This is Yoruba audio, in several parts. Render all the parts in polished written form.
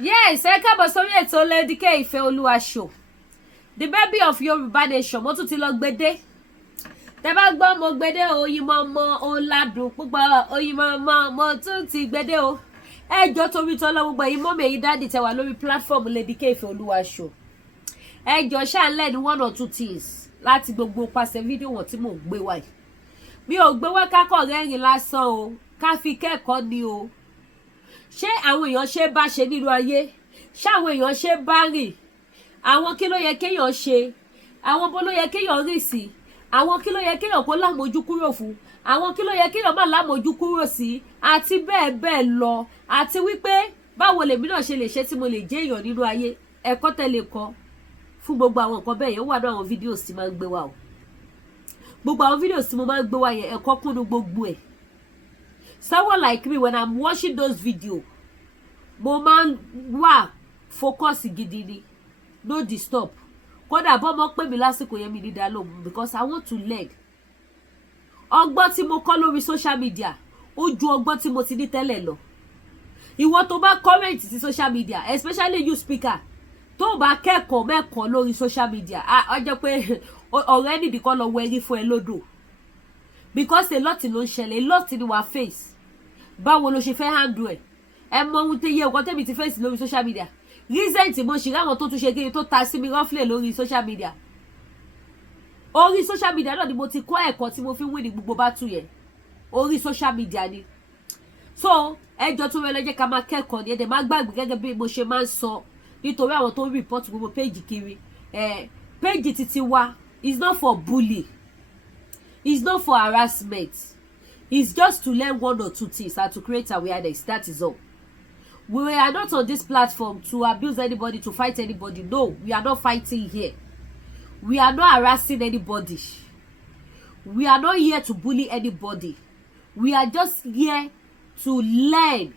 Yes, ẹ káàbọ̀ sórí ètò Lady K Ìfẹ́ Olúwa show. The baby of Yorùbá nation, mo tún ti lọ gbede. Tẹ́ bá gbọ́ mo gbede oyin mọ́mọ́ o ládùn púpọ̀ oyin mọ́mọ́ mo tún ti gbede o. Ẹ jọ̀ọ́ torí t'Ọlọ́run gbogbo ẹ̀yin mọ́mì ẹ̀yin daddy tẹ́ wà lórí platform Lady K Ìfẹ́ Olúwa show. Ẹ jọ̀ọ́ ṣá learn one or two things láti gbogbo pàṣẹ fídíò wọn tí mò ń gbé wá yìí. Mi ò gbé wá ká kọ̀ rẹ́rìn lásán o, ká fi kẹ́kọ̀ọ́ ni o. Ṣé àwọn èèyàn ṣe bá ṣe nínú ayé? Ṣé àwọn èèyàn ṣe bá rìn? Àwọn kí ló yẹ kéèyàn ṣe? Àwọn bó ló yẹ kéèyàn rìn sí? Àwọn kí ló yẹ kéèyàn kó lámojú kúrò fún? Àwọn kí ló yẹ kéèyàn má lámojú kúrò sí? Àti bẹ́ẹ̀ bẹ́ẹ̀ lọ. Àti wípé báwo lèmi náà ṣe lè ṣe tí mo lè jẹ́ èèyàn nínú ayé? Ẹ̀kọ́ tẹ́lẹ̀ kọ́ fún gbogbo àwọn nǹkan bẹ́ẹ̀ yẹn wà náà àwọn fídíòs tí máa ń gbé wá o. Gbogbo àwọn fídíòs tí mo máa ń gbé wá yẹn ẹ̀kọ́ kúnnú gbogbo ẹ̀. Someone like me, when I'm watching those videos, mo máa wà focus gidi ni, no disturb. Kódà bọ́ mọ́ pè mí lásìkò yẹn mi ní dá lóhùn because I want to learn. Ọgbọ́n tí mo kọ́ lórí social media ó ju ọgbọ́n tí mo ti ní tẹ́lẹ̀ lọ. Ìwọ tó bá comment sí social media, especially you speaker, tó bá kẹ́kọ̀ọ́ mẹ́kọ̀ọ́ lórí social media, ó jẹ́ pé ọ̀rẹ́ nìdí kan lọ wẹrí fún ẹ lódò. Because a lot ló ń ṣẹlẹ̀, a lot ni wà face. Báwo ló ṣe fẹ́ handle ẹ̀? Ẹ mọ ohun tẹ́ yẹ ọkọ tẹ́mi ti face lórí social media. Recent mo ṣì ráwọn tó tún ṣe kiri tó ta sí mi roughly lórí social media. Orí social media náà ni mo ti kọ́ ẹ̀kọ́ tí mo fi win ní gbogbo battle yẹn. Orí social media ni. So, ẹjọ́ tó rẹ lọ́jẹ́ ká máa kẹ́kọ̀ọ́ ni ẹ dẹ̀ máa gbàgbé gẹ́gẹ́ bí mo ṣe máa ń sọ nítorí àwọn tó ń report gbogbo page kiri. Page titi wa is not for bully. It's not for harassment. It's just to learn one or two things and to create awareness. That is all. We are not on this platform to abuse anybody, to fight anybody. No, we are not fighting here. We are not harassing anybody. We are not here to bully anybody. We are just here to learn.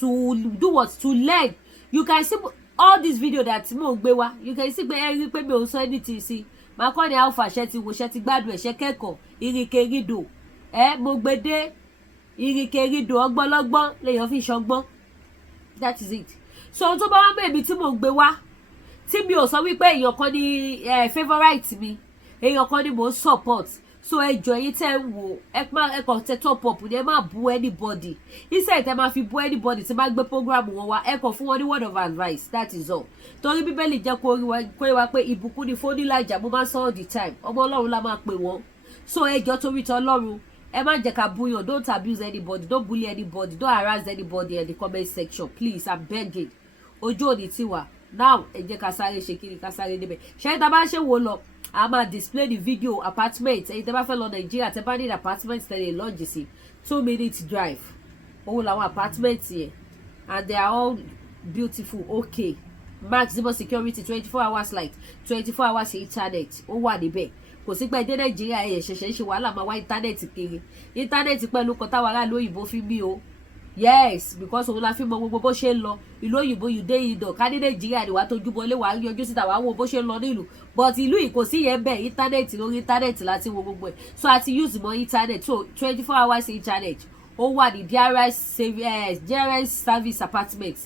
To do what? To learn. You can see all this video that mo gbe wa. You can see pé mi ò sọ anything sí. Ma ko ni alpha ṣe ti wo ṣe ti gbádùn ẹ ṣe kẹ́kọ̀ọ́ irikerido mo gbede irikerido ọgbọ́nlọ́gbọ́n lèyàn fi ṣọgbọ́n. That is it. So tó bá wá mọ èmi tí mo gbé wá tí mi ò sọ wípé èèyàn kan ní favorite mi, èèyàn kan ní mo support. So ẹ jọ̀ọ́ yín tẹ́ ń wò ẹ kàn tẹ top up ni ẹ má bú anybody. Instead tẹ́ máa fi bú anybody tí bá gbé program wọn wá ẹ kàn fún wọn ní word of advice. That is all. Torí Bíbélì jẹ́ kó rí wa pé ìbùkún ni fún onílàjà mo máa sọ all the time. Ọmọ Ọlọ́run la máa pè wọ́n. So ẹ jọ̀ọ́ torí t'Ọlọ́run ẹ má jẹ́ ká búyàn. Don't abuse anybody, don't bully anybody, don't harass anybody in the comment section, please. I'm begging. Ojú òní tiwa. Now ẹ jẹ́ ká sáré ṣe kíni ká sáré débẹ̀. Ṣé tá bá ṣe wò lọ a máa display the video apartment. Ẹ̀yin tẹ́ bá fẹ́ lọ Nigeria tẹ́ bá need apartment tẹ́lẹ̀ lodge sí 2 minutes drive. Òun làwọn apartment yẹn and they are all beautiful, okay. Maximum security, 24 hours light, 24 hours internet. Ó wà níbẹ̀. Kò sí pé dé Nigeria ẹ ṣẹ̀ṣẹ̀ ṣe wàhálà máa wá internet kiri. Internet pẹ̀lú kan táwa ará ìlú òyìnbó fi mí o. Yes, because òun la fi mọ gbogbo bó ṣe ń lọ. Ìlú òyìnbó you dey ìdọ̀ ká ní Nigeria ni wàá tójú bọlé wàá yọjú síta wàá wo bó ṣe ń lọ nílùú. But ìlú yìí kò sí yẹn bẹ́ẹ̀ internet lórí internet láti wo gbogbo ẹ̀. So àti use mọ internet so 24 hours internet. Ó wà ní dearest service apartment.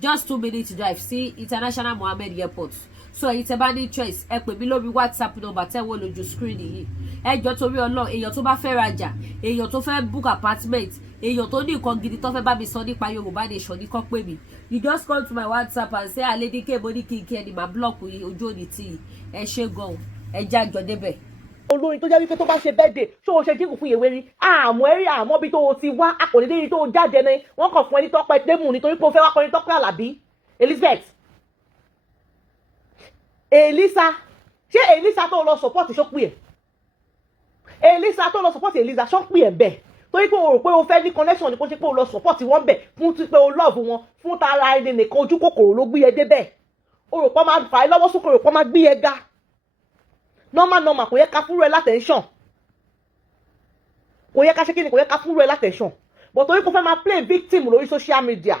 Just 2 minutes drive sí International Mohammed Airport. So ẹ̀yin tẹ́ bá ní choice ẹ pè mí lórí WhatsApp number tẹ́ wò lójú screen yìí. Ẹ jọ̀ọ́ torí Ọlọ́run èèyàn tó bá fẹ́ rajà, èèyàn tó fẹ́ book apartment, èèyàn tó ní nǹkan gidi tó fẹ́ bá mi sọ nípa Yorùbá nation ní kó pè mí. You just come to my WhatsApp and say Lady K mo ní kí n kí ẹni máa block yìí ojú òní tí ẹ ṣe gan ẹ já jọ débẹ̀. Olórin tó jẹ́ wípé tó bá ṣe birthday ṣó o ṣe jíkù fún ìwé rí àmọ́ ẹ̀rí àmọ́ bí tó o ti wá àkòlédé yìí tó o jáde ní wọ́n kàn fún ẹni Tọ́pẹ́ Tẹ́mù nítorí pé o fẹ́ wá kọrin Tọ́pẹ́ Àlàbí Elizabeth Elisa ṣé Elisa tó lọ support ṣọ́pì ẹ̀ Elisa tó lọ support Elisa ṣọ́pì ẹ̀ bẹ́ẹ̀ torí pé o rò pé o fẹ́ ní connection ni kó ṣe pé o lọ support wọn bẹ̀ fún ti pé o love wọn fún tara ẹni nìkan ojú kòkòrò ló gbé ẹ débẹ̀ o rò pé máa fà á lọ́wọ́ sókè o rò pé máa gbé ẹ ga normal kò yẹ ká fúnra ẹ látẹ̀ńṣọ̀n kò yẹ ká ṣe kí ni kò yẹ ká fúnra ẹ látẹ̀ńṣọ̀n but torí kò fẹ́ máa play victim lórí social media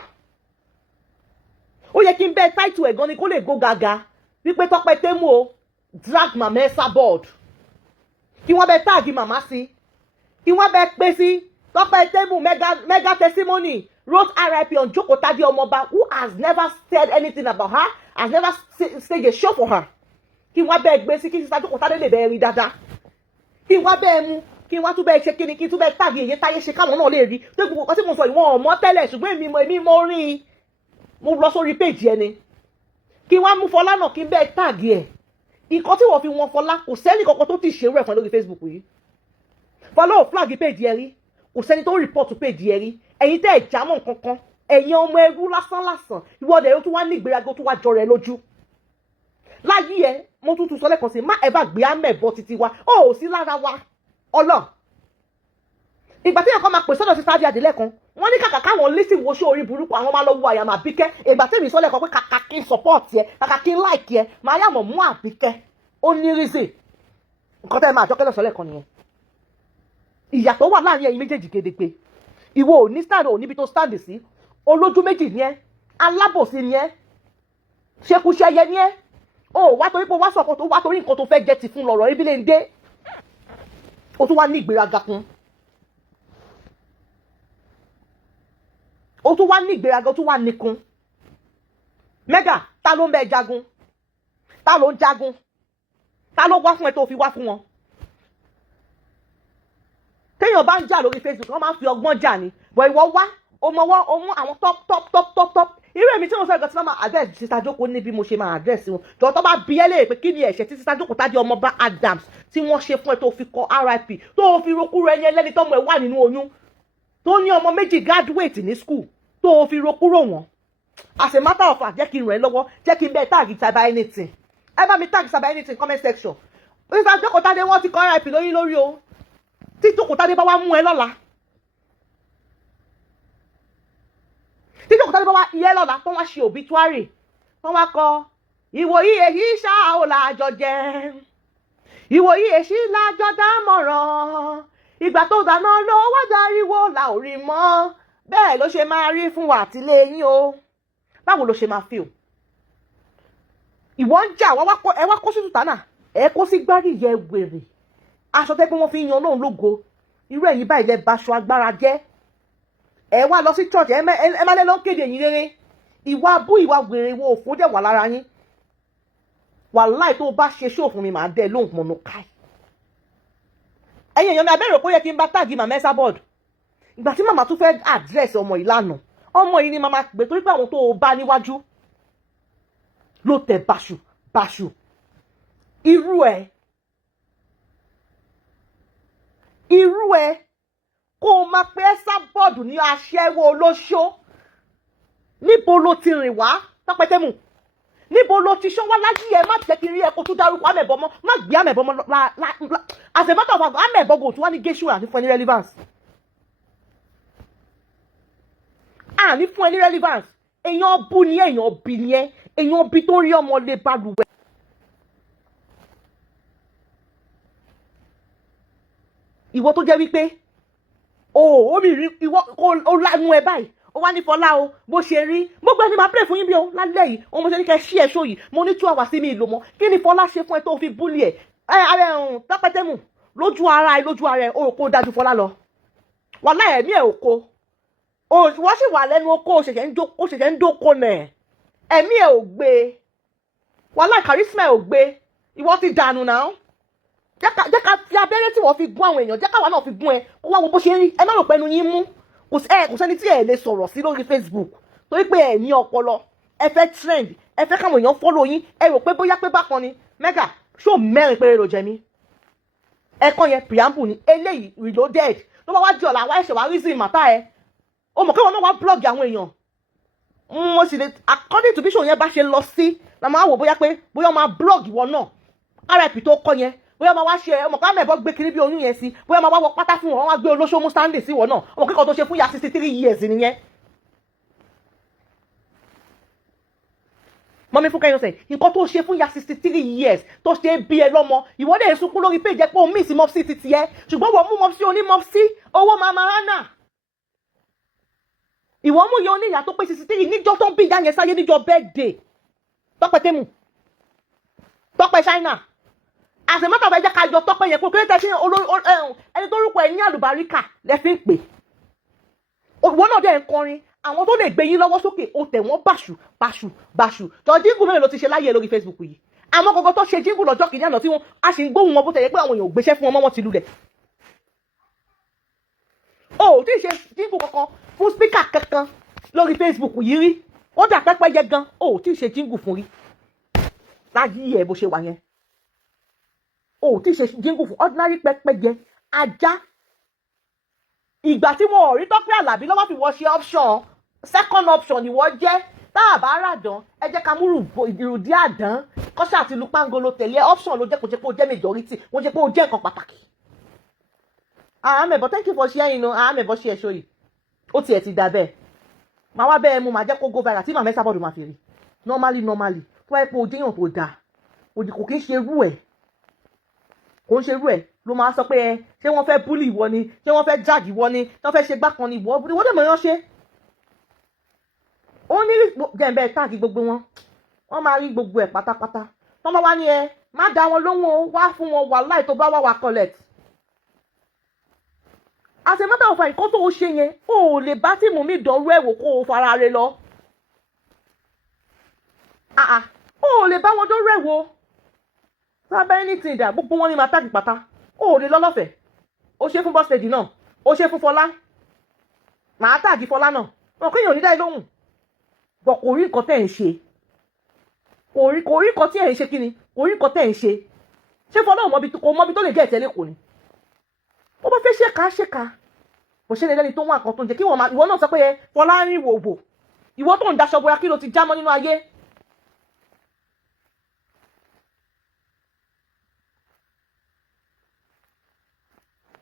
ó yẹ kí n bẹ́ẹ̀ title ẹ̀ gan ni kó lè go gaga wípé Tọ́pẹ́ Tẹ́mù o drag mama ẹ sábọ̀d kí wọ́n bẹ tag mama sí kí wọ́n bẹ pé sí Tọ́pẹ́ Tẹ́mù mega testimony wrote RIP on Joko Tade Ọmọba. Who has never said anything about her, has never staged a show for her. Kí wá bẹ́ẹ̀ gbé sí kí Sister Joko Tade lè bẹ́ẹ̀ rí dáadáa. Kí wá bẹ́ẹ̀ mú kí wá tún bẹ́ẹ̀ ṣe kíni kí tún bẹ́ẹ̀ tàgì èyí táyé ṣe káwọn náà lè rí. Tó gbogbo nǹkan tí mo sọ ìwọ̀n ọmọ tẹ́lẹ̀ ṣùgbọ́n èmi mo rí mo lọ sórí péjì ẹni. Kí wá mú Fọlá náà kí bẹ́ẹ̀ tàgì ẹ̀. Nǹkan tí wọ́n fi wọn Fọlá kò sẹ́ni kankan tó ti ṣerú ẹ̀ fún lórí Facebook yìí. Fọlá ò flag péjì ẹ rí. Kò sẹ́ni tó report péjì ẹ rí. Ẹ̀yin tẹ́ ẹ̀ jámọ́ nǹkankan. Ẹ̀yin ọmọ ẹrú lásán ìwọ́dẹ̀ ó tún wá ní ìgbéraga ó tún wá jọrọ ẹ lójú. Láyé ẹ mo tún sọ lẹ́ẹ̀kan sí má ẹ bá gbé àmẹ́bọ títí wa ó sí lára wa ọlọ́. Ìgbà tí ẹ̀kọ́ máa pè sọ́dọ̀ sí sáájú àdìlẹ́ kan wọ́n ní kàkà káwọn lísì wo ṣé orí burúkú àwọn máa lọ wo àyàmà Àbíkẹ́. Ìgbà tí èmi sọ lẹ́ẹ̀kan pé kàkà kí n support ẹ kàkà kí n like ẹ máa yàmọ̀ mú Àbíkẹ́ ó ní reason. Nǹkan tẹ́ ẹ máa Àjọkẹ́ lọ sọ lẹ́ẹ̀kan nìyẹn. Ìyàtọ̀ wà láàrin ẹ̀yin méjèèjì gedegbe. Ìwọ ò ní stand ò níbi tó stand sí. Olójú méjì ni ẹ́, alábòsí ni ẹ́, ṣekúṣẹyẹ ni ẹ́. O wá torí pé wá sọ̀kan tó wá torí nǹkan tó fẹ́ jẹ́ ti fún lọ́rọ̀ ibi lè ń dé. O tún wá ní ìgbéraga kún. O tún wá ní ìgbéraga o tún wá nìkun. Mega ta ló ń bẹ jagun? Ta ló ń jagun? Ta ló wá fún ẹ tó fi wá fún wọn? Téèyàn bá ń jà lórí Facebook wọ́n máa ń fi ọgbọ́n jà ni. Bọ̀ ìwọ wá o mọ àwọn top. Irú èmi tí mo sọ ìgbà tí wọ́n máa address Sister Joko ní bí mo ṣe máa address wọn. Jọ̀ọ́ tó bá bí ẹ léèrè pé kí ni ẹ̀ṣẹ̀ tí Sister Joko Tade Ọmọba Adams tí wọ́n ṣe fún ẹ tó fi kọ RIP tó fi rokúrò ẹni ẹlẹ́ni tọ́mọ ẹ wà nínú oyún tó ní ọmọ méjì graduate ní school tó fi rokúrò wọn. As a matter of fact jẹ́ kí n ràn ẹ́ lọ́wọ́ jẹ́ kí n bẹ́ẹ̀ tag Cyber anything. Ẹ bá mi tag Cyber anything comment section. Sister Joko Tade wọ́n ti kọ RIP lórí o. Tí Joko Tade bá wá mú ẹ lọ́la. Tí Joko Tade bá wá iye lọ́la tó wá ṣe obituary wọ́n wá kọ ìwòyí èyí ṣá ò lájọ jẹ ìwòyí èṣí lájọ dámọ̀ràn ìgbà tó dáná ló wá dáríwó la ò rí mọ́ bẹ́ẹ̀ ló ṣe máa rí fún wa àtìlẹ́yìn o. Báwo ló ṣe máa fi o? Ìwọ ń jà ẹ wá kó sí sùtánà ẹ kó sí gbárí yẹ wèrè aṣọ tẹ́ pé wọ́n fi yan Ọlọ́run lógo irú ẹ̀yin báyìí lẹ baṣọ agbára jẹ́. Ẹ wá lọ sí church ẹ má lẹ́ lọ kéde yín rere ìwà abú ìwà wèrè wo òfò dẹ̀ wà lára yín. Wàláì tó bá ṣe ṣó fún mi màá dẹ́ lóhùn mọ̀nà káì. Ẹ̀yin èèyàn mi abẹ́rẹ́ pé ó yẹ kí n bá táàgì màmá ẹ́sà bọ́ọ̀dù. Ìgbà tí màmá tún fẹ́ àdírẹ́sì ọmọ ìlànà ọmọ yìí ni màmá gbé torí pé àwọn tó o bá níwájú ló tẹ̀ báṣu. Irú ẹ kó o máa pe ẹ́sà bọ́ọ̀dù ní aṣẹ́wó olóṣó. Níbo ló ti rìn wá Tọ́pẹ́tẹ́mù? Níbo ló ti ṣọ́ wá láyé ẹ má jẹ́ kí n rí ẹ kó tún dárúkọ àmẹ̀bọ mọ́ má gbé àmẹ̀bọ mọ́ as a matter of fact àmẹ̀bọ gò tún wá ní gẹ́ṣù àní fún ẹ ní relevance. Àní fún ẹ ní relevance. Èèyàn bú ni èèyàn bí ni ẹ èèyàn bí tó rí ọmọ lè balùwẹ̀. Ìwọ tó jẹ́ wípé ó mi rí ìwọ ó lánú ẹ báyìí ó wá ní Fọlá o bó ṣe rí gbogbo ẹni máa pray fún yín bí o lálẹ́ yìí òun mo ṣe ní kẹ́ ṣí ẹ ṣó yìí mo ní 2 hours sí mi ìlò mọ́ kí ni Fọlá ṣe fún ẹ tó fi búlì ẹ Tọ́pẹ́tẹ́mù lójú ara ẹ o rò pé ó dájú Fọlá lọ wàláhì ẹ̀mí ẹ̀ òkó wọ́n sì wà lẹ́nu oko ó ṣẹ̀ṣẹ̀ ń dóko nẹ̀ ẹ̀mí ẹ̀ ò gbé wàláhì charisma ẹ̀ ò gbé ìwọ ti dànù náà jẹ́ ká fi abẹ́rẹ́ tí wọ́n fi gún àwọn èèyàn jẹ́ káwa náà fi gún ẹ kó wá wo bó ṣe rí ẹ má rò pé ẹnu yín mú kò sẹ́ni tí ẹ lè sọ̀rọ̀ sí lórí Facebook torí pé ẹ ní ọpọlọ ẹ fẹ́ trend ẹ fẹ́ káwọn èèyàn follow yín ẹ rò pé bóyá pé bákan ni Mega ṣó 4 péré ló jẹ mí ẹ̀kan yẹn preamble ni eléyìí reloaded ló bá wá di ọ̀la wá ẹ̀ṣẹ̀ wá reason màtá ẹ o mọ̀ kéwọn náà wá blog àwọn èèyàn mo sì lè according to bí ṣòwò yẹn bá ṣe lọ sí la máa wò bóyá wọ́n máa blog ìwọ náà RIP tó kọ́ yẹn bóyá máa wá ṣe ọmọ ká mẹ́bọ́ gbé kiri bí oyún yẹn sí bóyá máa wá wọ pátá fún wọn wá gbé olóṣòmú Sunday sí wọn náà ọmọ kíkọ tó ṣe fún ya 63 years nìyẹn. Mọ́mí Fúnkẹ́ Yọ̀sẹ̀ nǹkan tó ṣe fún ya 63 years tó ṣe bí ẹ lọ́mọ ìwọ́dẹ̀ sunkún lórí péjẹ pé o miss mọ́psí ti tiẹ̀ ṣùgbọ́n wọ́n mú mọ́psí onímọ́psí owó mama hana ìwọ́n mú yẹ oníyà tó pé 63 níjọ́ tó ń bí ìyá yẹn sáyé níjọ́ birthday Tọ́pẹ́tẹ́mù Tọ́pẹ́ China àṣemọ́tò ọ̀fẹ́ jẹ́ ká jọ Tọ́pẹ́ yẹn kó kéré tẹ́sí ẹni tó rúkọ ẹ̀ ní àlùbáríkà lẹ́fí ń pè wọ́n náà dẹ̀ ń kọrin àwọn tó lè gbé yín lọ́wọ́ sókè ó tẹ̀ wọ́n bàṣù jọ jíngù mélòó ló ti ṣe láyé lórí Facebook yìí àwọn gbogbo tó ṣe jíngù lọ́jọ́ kìíní àná tí wọ́n á sì ń gbóhùn wọn bó tẹ̀yẹ pé àwọn èèyàn ò gbéṣẹ́ fún wọn mọ́ wọn ti lulẹ̀ o ò tí ì ṣe jíngù kankan fún spíkà kankan lórí Facebook yìí rí ó dà pẹ́pẹ́yẹ gan o ò tí ì ṣe jíngù fún rí láyé ẹ̀ bó ṣe wà yẹn o ò tí ì ṣe jíngù fún ordinary pẹ́pẹ́yẹ ajá ìgbà tí wọn ò rí Tọ́pẹ́ Àlàbí lọ́wọ́ fi wọ́n ṣe option second option ni wọ́n jẹ́ tá a bá rà dán ẹ jẹ́ ká múrù ìrùdí àdán kọ́ṣà àti lupangolo tẹ̀lé option ló jẹ́ kó jẹ́ pé ó jẹ́ majority wọ́n jẹ́ pé ó jẹ́ nǹkan pàtàkì. Àmẹ́bọ̀ thank you for sharing o àmẹ́bọ̀ ṣe ẹ̀ṣọ́ yìí ó tiẹ̀ ti dà bẹ́ẹ̀ màá wá bẹ́ẹ̀ mu màá jẹ́ kó go viral tí màmá ẹ̀ sábọ̀dù máa fi rí normally tó wáyé pé o jẹ́yàn tó dáa kò kí ń ṣe irú ẹ̀ kò ń ṣe irú ẹ̀ ló máa sọ pé ẹ ṣé wọ́n fẹ́ búlì ìwọ ni ṣé wọ́n fẹ́ jáàgì ìwọ ni wọ́n fẹ́ ṣe gbákan ni ìwọ dẹ̀ mọ̀ yán ṣe ó ní jẹ̀ǹbẹ̀ táàgì gbogbo wọ́n máa rí gbogbo ẹ̀ pátápátá tọ́mọ wá ní ẹ má dá wọn lóhùn o wá fún wọn wà láì tó bá wà collect as a matter of fact nǹkan tó o ṣe yẹn o ò lè bá tíìmù mi dánrú ẹ̀ wò kó o fara re lọ o ò lè bá wọn dánrú ẹ̀ wò sábẹ́ anything dà gbogbo wọn ni máa táàgì pátá o ò lè lọ́lọ́fẹ̀ẹ́ o ṣe fún bọ́sẹ̀dì náà o ṣe fún Fọlá màá táàgì Fọlá náà wọn kéèyàn ní dá ẹ lóhùn bọ̀ kò rí nǹkan tẹ̀ ń ṣe kò rí nǹkan tí ẹ̀ ń ṣe kí ni kò rí nǹkan tẹ̀ ń ṣe ṣé Fọlá ò mọbi tó lè jẹ́ ìtẹ́lẹ̀ kò ní ó bá fẹ́ ṣèkà kò ṣe lè lẹ́ni tó wọ́n àkàn tó ń jẹ́ kí ìwọ náà sọ pé Fọlá ń rìn wòwò ìwọ tó ń daṣọ bóyá kí ló ti jámọ́ nínú ayé.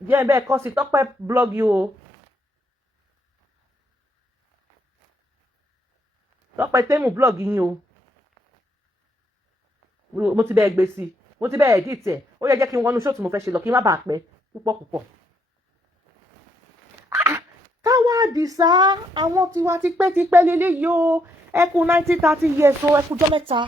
jẹ́ bẹ́ẹ̀ kọ́ sí Tọ́pẹ́ blog yìí o Tọ́pẹ́ Tẹ́mù blog yìí o mo ti bẹ́ẹ̀ gbé sí mo ti bẹ́ẹ̀ edit ẹ̀ ó yẹ jẹ́ kí n wọnú ṣóòtù mo fẹ́ ṣe lọ kí n má bàa pẹ́ púpọ̀. Táwa Àdìsá àwọn tiwa tipẹ́ lélẹ́yìí o ẹkùn 1930 years o ẹkùnjọ́ mẹ́ta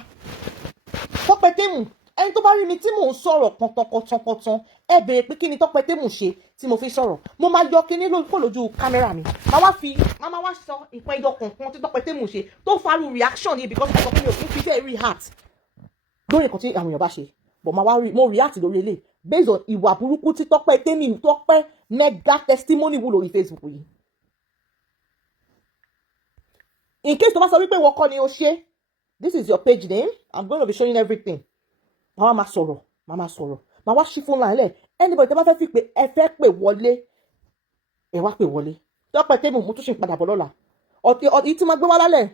Tọ́pẹ́ Tẹ́mù ẹni tó bá rí mi tí mò ń sọ̀rọ̀ pọ̀ntọ̀pọ̀ntọ̀pọ̀ntọ̀ ẹ bèrè pé kí ni Tọ́pẹ́ Tẹ́mù ṣe tí mo fi sọ̀rọ̀ mo máa yọ kíní lójú kámẹ́rà mi máa wá sọ ìpín ẹyọ kọ̀ọ̀kan tí Tọ́pẹ́ Tẹ́mù ṣe tó faru reaction yìí because mo sọ pé mi ò kí n fi fẹ́ react lórí nǹkan tí àwọn èèyàn bá ṣe but mo react lórí eléyìí based on ìwà burúkú tí Tọ́pẹ́ Tẹ́mù Tọ́pẹ́ mega testimony wù lórí Facebook yìí. In case tó bá sọ wípé wọ́n kọ́ ni o ṣe this is your page name I'm going to be showing everything. Màá máa sọ̀rọ̀ màá wá ṣí fún láìlẹ̀ anybody tó bá fẹ́ fi pé ẹ fẹ́ pè wọlé ẹ wá pè wọlé Tọ́pẹ́ Tẹ́mù mo tún ṣe ń padà bọ̀ lọ́la ọ̀tí tí máa gbé wá lálẹ́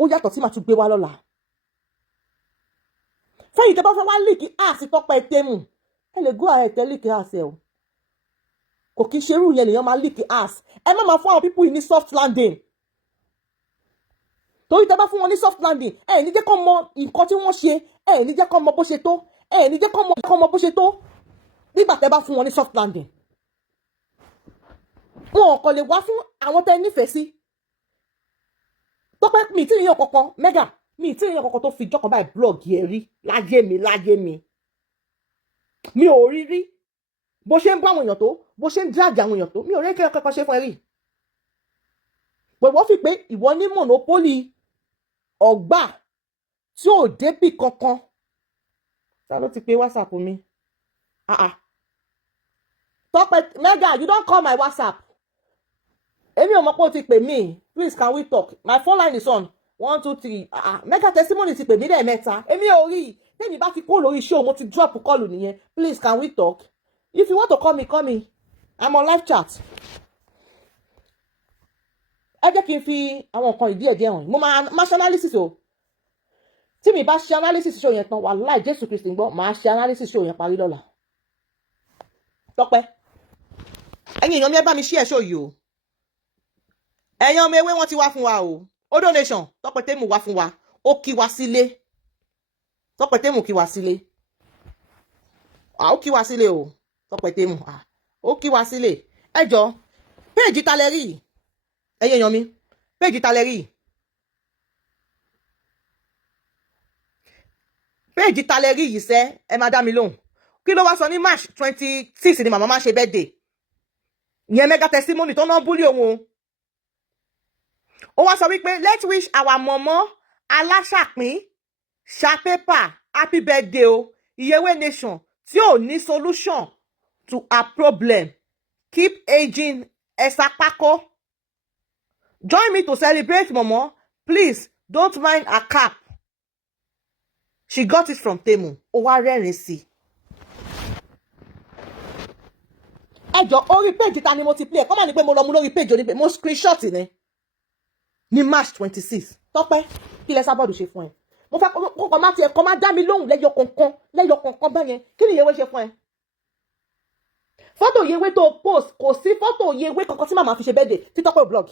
ó yàtọ̀ tí màá tún gbé wá lọ́la fẹ́yìn tó bá fẹ́ wá líìkì àṣì Tọ́pẹ́ Tẹ́mù ẹ lè go ahead tẹ́ líìkì àṣì ẹ o kò kí ṣerú yẹn lèèyàn máa líìkì àṣì ẹ má máa fún àwọn pípù yìí ní soft landing torí tẹ́ bá fún wọn ní soft landing ẹ ní jẹ́ kó mọ nǹkan tí wọ́n ṣe ẹ ní jẹ́ kó mọ bó ṣe tó ẹ ní jẹ́ kó mọ bó ṣe tó nígbà tẹ́ bá fún wọn ní soft landing wọn kò lè wá fún àwọn tẹ́ nífẹ̀ẹ́ sí Tọ́pẹ́ mi tí ìyẹn kankan mega mi tí ìyẹn kankan tó fi jọkàn báyìí blog yẹn rí láyé mi ò rí bó ṣe ń bá àwọn èèyàn tó bó ṣe ń drag àwọn èèyàn tó mi ò rí kí kankan ṣe fún ẹ rí pé wọ́n fi pé ìwọ ní monopoly ọgbà tí ò débì kankan ta ló ti pe WhatsApp mi Tọ́pẹ́ mega you don't call my WhatsApp èmi ò mọ̀ pé o ti pè mí please can we talk my phone line is on 1 2 3 mega testimony ti pè mí lẹ́ẹ̀mẹ́ta èmi ò rí tèmi bá ti kó lórí show mo ti drop call nìyẹn please can we talk if you want to call me I'm on live chat ẹ jẹ́ kí n fi àwọn nǹkan ìdí ẹ̀dí ẹ̀hàn mo máa ṣe analysis o tí mi bá ṣe analysis show yẹn tán wàláì Jésù Kristi ń gbọ́ máa ṣe analysis show yẹn parí lọ́la Tọ́pẹ́ ẹ̀yin èèyàn mi ẹ bá mi share show yìí o ẹ̀yin ọmọ ewé wọn ti wá fún wa o ó donation Tọ́pẹ́ Tẹ́mù wá fún wa ó kí wa sílé Tọ́pẹ́ Tẹ́mù kí wa sílé ó kí wa sílé o Tọ́pẹ́ Tẹ́mù ó kí wa sílé ẹ jọ péèjì talẹ̀ rí ẹ̀yin èèyàn mi péèjì talẹ̀ rí péèjì talẹ̀ rí yìí sẹ́ ẹ máa dá mi lóhùn kí ló wá sọ ní March 26 ni màmá máa ṣe birthday ìyẹn mega testimony tó náà búlì òun o ó wá sọ wípé let's wish our mọ̀mọ́ aláṣàpín ṣàpépà happy birthday o Iyewe nation tí ò ní solution to her problem keep aging Esapako. Join me to celebrate mọ̀mọ́ please don't mind her cap she got it from Temu. Ó wá rẹ́rìn sí ẹjọ́ orí page ta ni mo ti play kọ́mọ̀ ni pé mo lọ mú lórí page orí pé mo screenshot ní March 26 Tọ́pẹ́ kí lẹ sábọ̀dù ṣe fún ẹ mo fẹ́ kọ́kọ́ má tiẹ̀ kọ́ má dá mi lóhùn lẹ́yọ kọ̀ọ̀kan bẹ́yẹn kí ni Iyewe ṣe fún ẹ fọ́tò Iyewe tó post kò sí fọ́tò Iyewe kankan tí màmá fi ṣe birthday tí Tọ́pẹ́ blog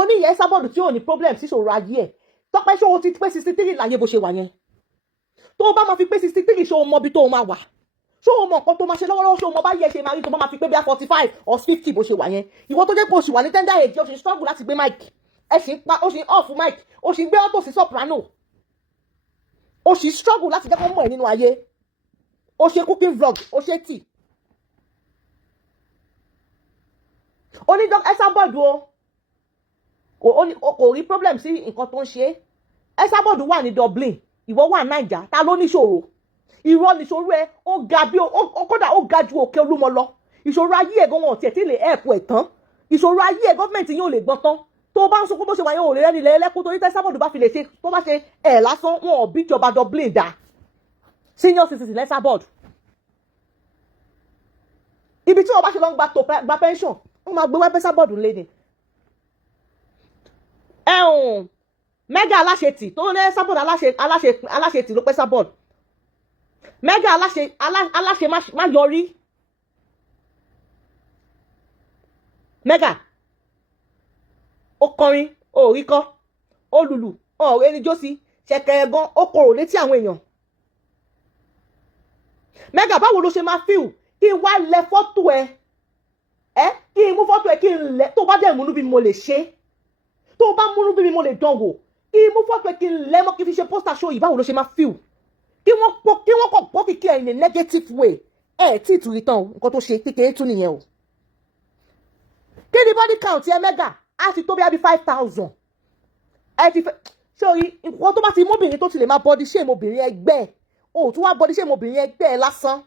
oníyẹ sábọ̀dù tí ò ní problem sí ṣòro ayé ẹ̀ Tọ́pẹ́ ṣé o ti pé 63 láyé bó ṣe wà yẹn tó o bá máa fi pé 63 ṣé o mọ bí tó o máa wà ṣé o mọ nǹkan tó máa ṣe lọ́wọ́lọ́wọ́ ṣé o mọ bá yẹ ṣe máa rí tó bá máa fi pé bí i 45 or 50 bó ṣe wà yẹn ìwọ tó jẹ́ pé o sì wà ní tender age o sì struggle láti gbé mic ẹ sì ń pa o sì ń off mic o sì ń gbé auto sí soprano o sì struggle láti jẹ́ kó mọ̀ ẹ́ nínú ayé o ṣe cooking vlog o ṣe tea onídọ́ ẹ sábọ̀dù o kò rí problem sí nǹkan tó ń ṣe ẹ sábọ̀dù wà ní Dublin ìwọ wà Naija ta ló níṣòro irọ́ níṣòro ẹ ó ga bí kódà ó ga ju òkè Olúmọ lọ ìṣòro ayé ẹ̀ gan wọn tiẹ̀ tí lè ẹ̀pù ẹ̀ tán ìṣòro ayé ẹ̀ gọ́ọ̀mẹ̀ntì yóò lè gbọ́n tán tó bá ń sọ pé bó ṣe wà yẹn ò lè rẹ́ni lẹ́lẹ́kún torí tẹ́ sábọ̀dù bá fi lè ṣe tó bá ṣe ẹ̀ lásán wọn ò bí ìjọba Dublin dá senior citizen lẹ́sàbọ̀dù ibi tí wọ́n bá ṣe lọ gba pension wọ́n máa gbé wẹ́pẹ́ sábọ̀dù lé ni mega aláṣetì tó ní sábọ̀dù aláṣetì ló pẹ́ sábọ̀dù mega aláṣe má yọrí mega ó kọrin ó rí kọ́ ó lùlù ọ̀rẹ́ ní jósì ṣẹ̀kẹ̀rẹ̀ gan ó korò létí àwọn èèyàn mega báwo ló ṣe máa fíw kí n wá lẹ fọ́tò ẹ kí n mú fọ́tò ẹ kí n lẹ tó bá dẹ̀ múnú bí mo lè ṣe tó bá múnú bí mo lè dánwò kí n mú fọ́tò ẹ kí n lẹ mọ́ kí n fi ṣe poster show yìí báwo ló ṣe máa fíw kí wọ́n kọ̀ pọ́ kíkẹ́ ẹ̀ in a negative way tí ì tùrí tán nǹkan tó ṣe kékeré tún nìyẹn o kí ni body count ẹ mega á ti tó bí i 5,000 ẹ ti fẹ́ sórí nǹkan tó bá ti mọ́bìnrin tó ti lè máa body shame obìnrin ẹgbẹ́ ẹ̀ o tún wá body shame obìnrin ẹgbẹ́ ẹ̀ lásán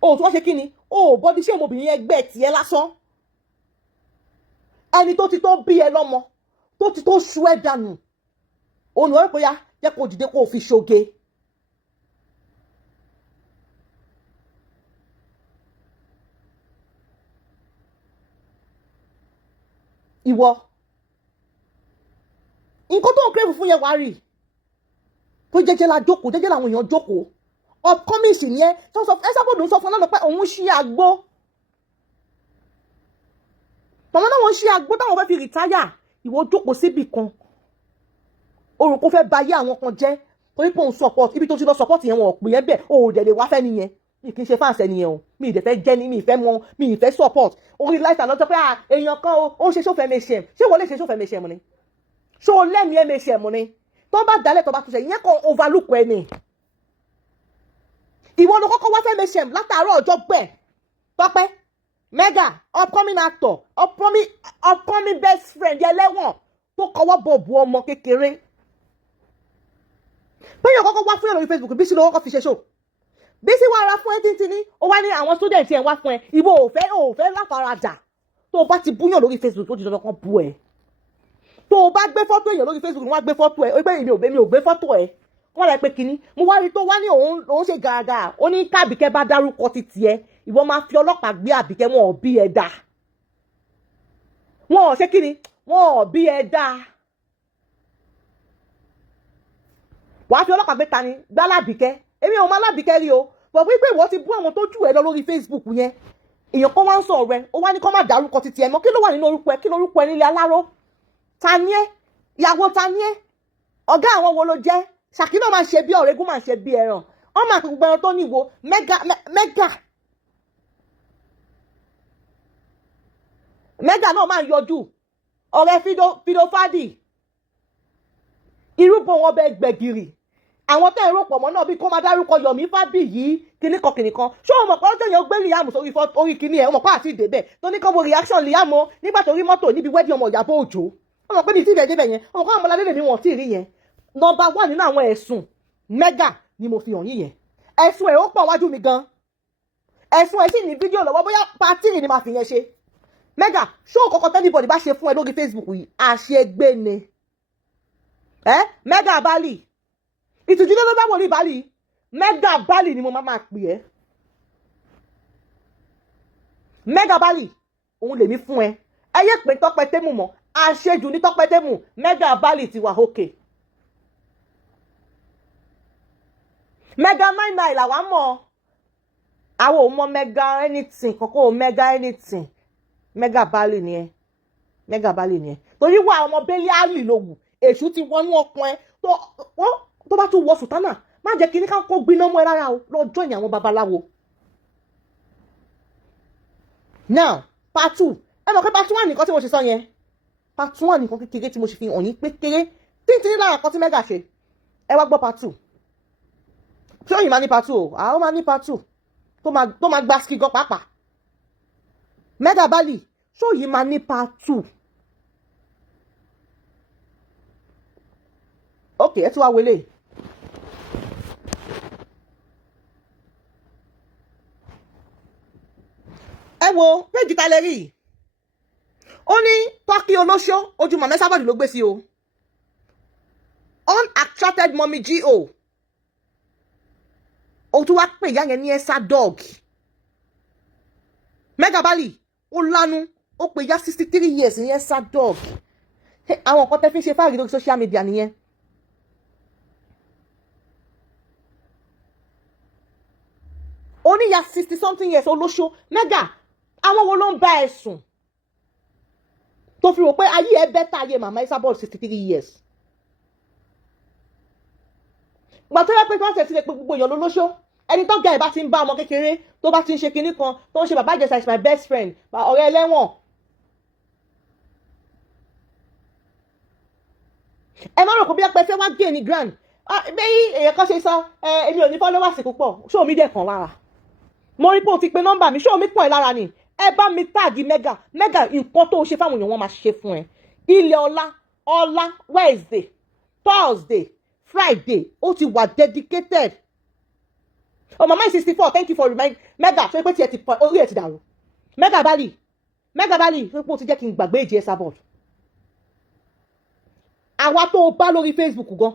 o tún wá ṣe kí ni o body shame obìnrin ẹgbẹ́ ẹ̀ tiẹ̀ lásán ẹni tó ti tó bí ẹ lọ́mọ tó ti tó ṣú ẹ dànù òun ni wọ́n pè ya jẹ́ kó dìde kó fi ṣoge ìwọ nǹkan tó ń crave fún yẹn wá rí tó jẹ́jẹ́ la jókòó jẹ́jẹ́ làwọn èèyàn jókòó upcoming sì yẹn tó sọ ẹ sábọ̀dù ń sọ fún ọlọ́run pé òun ṣí àgbo màmá náà wọ́n ṣí àgbo táwọn fẹ́ fi rìtáyà ìwọ jókòó síbì kan orun kò fẹ́ ba ayé àwọn kan jẹ́ torí pé òun support ibi tó ti lọ support yẹn wọn ò pè yẹn bẹ́ẹ̀ o ò dẹ̀ lè wá fẹ́ nìyẹn mi kì í ṣe fáǹsẹ̀ nìyẹn o mi ì dẹ̀ fẹ́ jẹ́ ní mi ì fẹ́ mọ mi ì fẹ́ support orí láìsàn lọ́jọ́ pé èèyàn kan ó ń ṣe sófẹ́ mẹ́ṣẹ̀m ṣé wọ́n lè ṣe sófẹ́ mẹ́ṣẹ̀m ni ṣé o lẹ́mìí ẹ̀ mẹ́ṣẹ̀m ni tó bá dalẹ̀ tó bá tún ṣe ìyẹn kan overlook ẹ ni ìwọ ló kọ́kọ́ wá fẹ́ mẹ́ṣẹ̀m látàárọ̀ ọjọ́ bẹ́ẹ̀ Tọ́pẹ́ mega upcoming actor upcoming best friend ẹlẹ́wọ̀n tó kọwọ́ bọ̀ bu ọmọ kékeré bẹ́ẹ̀ yóò kọ́kọ́ wá fún ẹ lórí Facebook Bísí ló kọ́kọ́ fi ṣe show Bísí wá ra fún ẹ títí ní ó wá ní àwọn student yẹn wá fún ẹ ìwọ ò fẹ́ láfaradà tó o bá ti búyàn lórí Facebook tó ti dandan kan bú ẹ tó o bá gbé fọ́tò èèyàn lórí Facebook wọ́n á gbé fọ́tò ẹ ó gbé mi ò gbé fọ́tò ẹ wọ́n rẹ̀ pé kínní mo wá rí tó wá ní òun ṣe gàràgà ó ní kábìkẹ́ bá dárúkọ ti tiẹ̀ ìwọ máa fi ọlọ́pàá gbé Àbíkẹ́ wọn ò bí ẹ dá wọn ò ṣe kínní wọn ò bí ẹ dá wàá fi ọlọ́pàá gbé tani gbá Lábìkẹ́ èmi ò mọ Lábìkẹ́ rí o bọ̀ wípé ìwọ ti bú àwọn tó jù ẹ lọ lórí Facebook yẹn èèyàn kan wá ń sọ rẹ ó wá ní kó má dárúkọ títí ẹ mọ́ kí ló wà nínú orúkọ ẹ kí lórúkọ ẹ nílé aláró ta ni ẹ ìyàwó ta ni ẹ ọ̀gá àwọn wo ló jẹ́ Ṣàkí náà máa ń ṣe bí ọ̀rẹ́gún máa ń ṣe bí ẹran wọ́n máa ń pè gbogbo ẹran tó ní ìwo mẹ́gà náà máa ń yọjú ọ̀rẹ́ fídó fádì irúbọ wọn bẹ gbẹ̀gìrì àwọn tẹ́ ẹ̀ rò pọ̀ mọ́ náà bí kó máa dárúkọ Yomi Fabiyi kìnnìkan ṣé o mọ̀ pé ọjọ́ yẹn ó gbé Liam sórí kìnnì ẹ̀ o mọ̀ pé àti ìdèbẹ̀ tó ní kán wo reaction Liam o nígbà tó rí mọ́tò níbi wedding ọmọ Ìyábọ̀ Òjó o mọ̀ pé ní tí ìbẹ̀ débẹ̀ yẹn o mọ̀ pé àwọn ọmọládé lèmi wọ̀n tí ì rí yẹn number 1 nínú àwọn ẹ̀sùn mega ni mo fi hàn yín yẹn ẹ̀sùn ẹ̀ ó pọ̀ wájú mi gan ẹ̀sùn ẹ̀ sì ní fídíò lọ́wọ́ bóyá pátírì ni màá fi yẹn ṣe mega ṣó kọ́kọ́ tẹ́lifọ̀dì bá ṣe fún ẹ lórí Facebook yìí àṣegbé ni mega bali ìtìjú ló bá wò ní bali mega bali ni mo máa pè ẹ́ mega bali òun lèmi fún ẹ yé pé Tọ́pẹ́ Tẹ́mù mọ́ àṣejù ní Tọ́pẹ́ Tẹ́mù mega bali ti wà òkè mega 99 làwa mọ̀ àwọn ò mọ̀ mega anything kankan ò mega anything mega bali ni ẹ mega bali ni ẹ torí wà ọmọ bẹ́lí àlì ló wù èṣù ti wọnú ọkàn ẹ tó bá tún wọ sùtánà má jẹ́ kí ní ká kó gbiná mọ́ ẹ rárá o lọ́jọ́ ìyẹn àwọn babaláwo. Now part 2 ẹ mọ̀ pé part 1 nìkan tí mo ṣe sọ yẹn part 1 nìkan kékeré tí mo ṣe fi hàn yín pé kéré tíntìní lára kan tí mẹ́gà ṣe ẹ wá gbọ́ part 2 ṣé òyìn máa ní part 2 o àwọn máa ní part 2 tó máa gba ski gan pàápàá mẹ́gà bali ṣé òyìn máa ní part 2 ok ẹ tún wá wọlé ẹ wo péjì ta lè rí ó ní tọ́kì olóṣó ojú mọ̀mẹ́ sábọ̀dì ló gbé sí o unattracted mommy go ó tún wá pè ìyá yẹn ní ẹ̀sà dog mega bali ó lanu ó pè ìyá 63 years ní ẹ̀sà dog àwọn nǹkan tẹ́ fi ń ṣe fáàrí lórí social media nìyẹn. oníyà 60 something years olóṣó mega àwọn wo ló ń bá ẹ sùn tó fi rò pé ayé ẹ bẹ́tà ayé màmá Esabod 63 years gbà tó yẹ pé kí wọ́n ṣe ti lè pe gbogbo èèyàn lólóṣó ẹni tó ga ẹ̀ bá ti ń bá ọmọ kékeré tó bá ti ń ṣe kinní kan tó ń ṣe bàbá Ìjẹ̀ṣà is my best friend ọ̀rẹ́ ẹlẹ́wọ̀n ẹ má rò kó bí ẹ pẹ́ fẹ́ wá gé ní grand bẹ́ẹ̀ èèyàn kan ṣe sọ èmi ò ní followers púpọ̀ ṣó mi dẹ̀ kàn lára mo rí pé o ti pe nọ́mbà mi ṣó mi pọ̀ ẹ́ lára ni ẹ bá mi táàgì mega nǹkan tó ṣe fáwọn èèyàn wọn máa ṣe fún ẹ ilẹ̀ ọlá Wednesday Thursday Friday ó ti wà dedicated oh mama 64 thank you for remind mega ṣé pé tiẹ̀ ti orí ẹ̀ ti dàrú mega bali ṣé pé o ti jẹ́ kí n gbàgbé ìjì Esabod àwa tó o bá lórí Facebook gan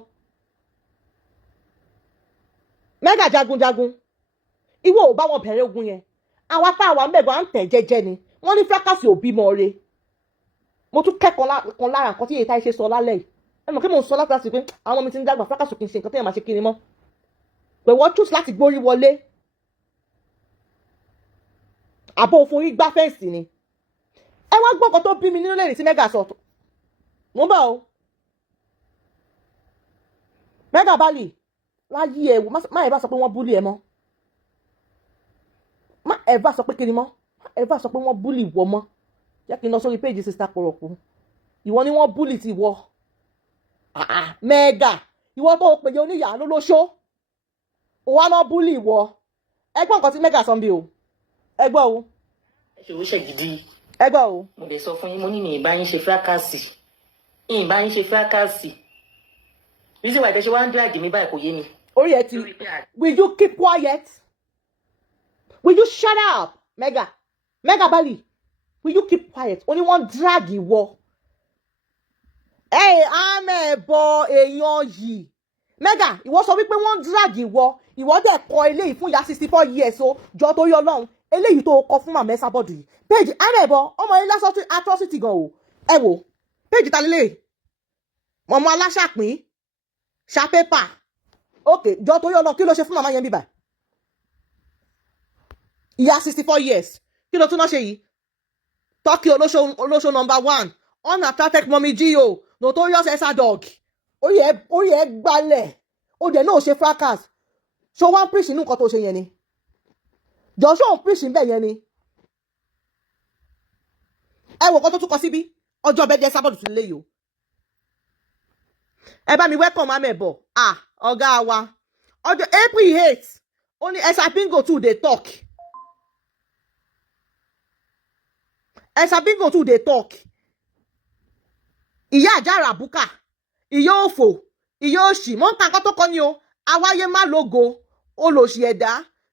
mega jagunjagun ìwọ ò bá wọn bẹ̀rẹ̀ ogun yẹn àwa tá àwa ń bẹ̀gbọ́n à ń tẹ̀ jẹ́jẹ́ ni wọ́n ní fracas ò bímọ re mo tún kẹ́kọ̀ọ́ kan lára nǹkan tí èyí táyé ṣe sọ lálẹ́ yìí ẹ mọ̀ kí mo sọ láti láti pé àwọn ọmọ mi ti ń dàgbà fracas ò kì í ṣe nǹkan téèyàn máa ṣe kiri mọ́ pé wọ́n choose láti gbórí wọlé àbọ̀ òfin gbá fẹ́ǹsì ni ẹ wá gbọ́ nǹkan tó bí mi nínú lẹ́yìn tí mega sọ mo bá o mega bali láyé ẹ má ẹ bá sọ pé wọ́n búlì ẹ mọ́ má ẹ bá sọ pé kí ni mọ́ má ẹ bá sọ pé wọ́n búlì wọ mọ́ jẹ́ kí n lọ sórí péjì sista kọ̀rọ̀kù ìwọ ni wọ́n búlì ti wọ mega ìwọ tó pè yẹ oníyàá lólóṣó òwa náà búlì wọ ẹgbọ́n nǹkan tí mega sọ bí o ẹgbọ́ o. ṣòwò ṣe gidi. ẹgbọ́ o. mo lè sọ fún yín mo ní ní ìbá yín ṣe fúrákàsì ìbá yín ṣe fúrákàsì bí sì wà ìtẹ́ṣe wá ń dúrà dì mí báyìí kò yé mi. orí ẹ ti will you keep quiet will you shut up mega bali will you keep quiet only one drag ìwọ amẹ̀bọ èèyàn yìí mega ìwọ sọ wípé wọ́n drag ìwọ dẹ̀ kọ eléyìí fún ìyá 64 years o jọ torí Ọlọ́run eléyìí tó kọ fún màmá Esabod yìí péjì amẹ̀bọ ọmọ ilé lásán atrocity gan o ẹ wò péjì ta lélẹ̀ mọ̀mọ́ aláṣàpín ṣàpépà ok jọ torí Ọlọ́run kí ló ṣe fún màmá yẹn bíbà ìyá 64 years kí ló tún náà ṣe yìí tọ́kì olóṣó number 1 unattracted mommy go notorious ẹ̀sà dog orí ẹ̀ gbalẹ̀ ó dẹ̀ náà ṣe fracas ṣó wá ń preach nínú nǹkan tó ṣe yẹn ni jọ ṣó ń preach níbẹ̀ yẹn ni ẹ wò kó tó tún kọ síbí ọjọ́ bẹ́ẹ̀ jẹ́ Esabod tún lé yìí o ẹ bá mi welcome amẹ̀bọ̀ ọ̀gá wa ọjọ́ April 8 ó ní Esabingo too dey talk Esabingo too dey talk ìyá àjàrà búkà ìyá òfò ìyá òṣì mọ́ nǹkan kan tó kọ́ ni o awáyé má lógo olòṣì ẹ̀dá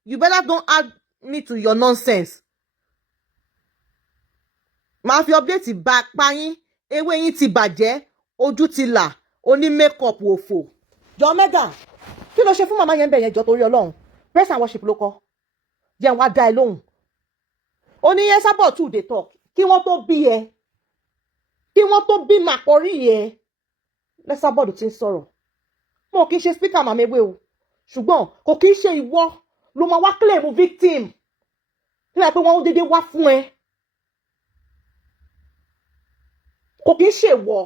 you better don't add me to your nonsense máa fi update bá payín ewé yín ti bàjẹ́ ojú ti là oní makeup òfò jọ mẹ́gà kí ló ṣe fún màmá yẹn ń bẹ̀ yẹn jọ torí ọlọ́run praise and worship ló kọ́ jẹun wá dá ẹ lóhùn ó ní yẹn sábọ̀ too dey talk kí wọ́n tó bí ẹ kí wọ́n tó bí màkọ́rí ẹ lẹ́sàbọ̀dù ti ń sọ̀rọ̀ mo kì í ṣe speaker màmá ewé o ṣùgbọ́n kò kì í ṣe ìwọ ló máa wá claim victim nígbà pé wọ́n dédé wá fún ẹ kò kì í ṣe ìwọ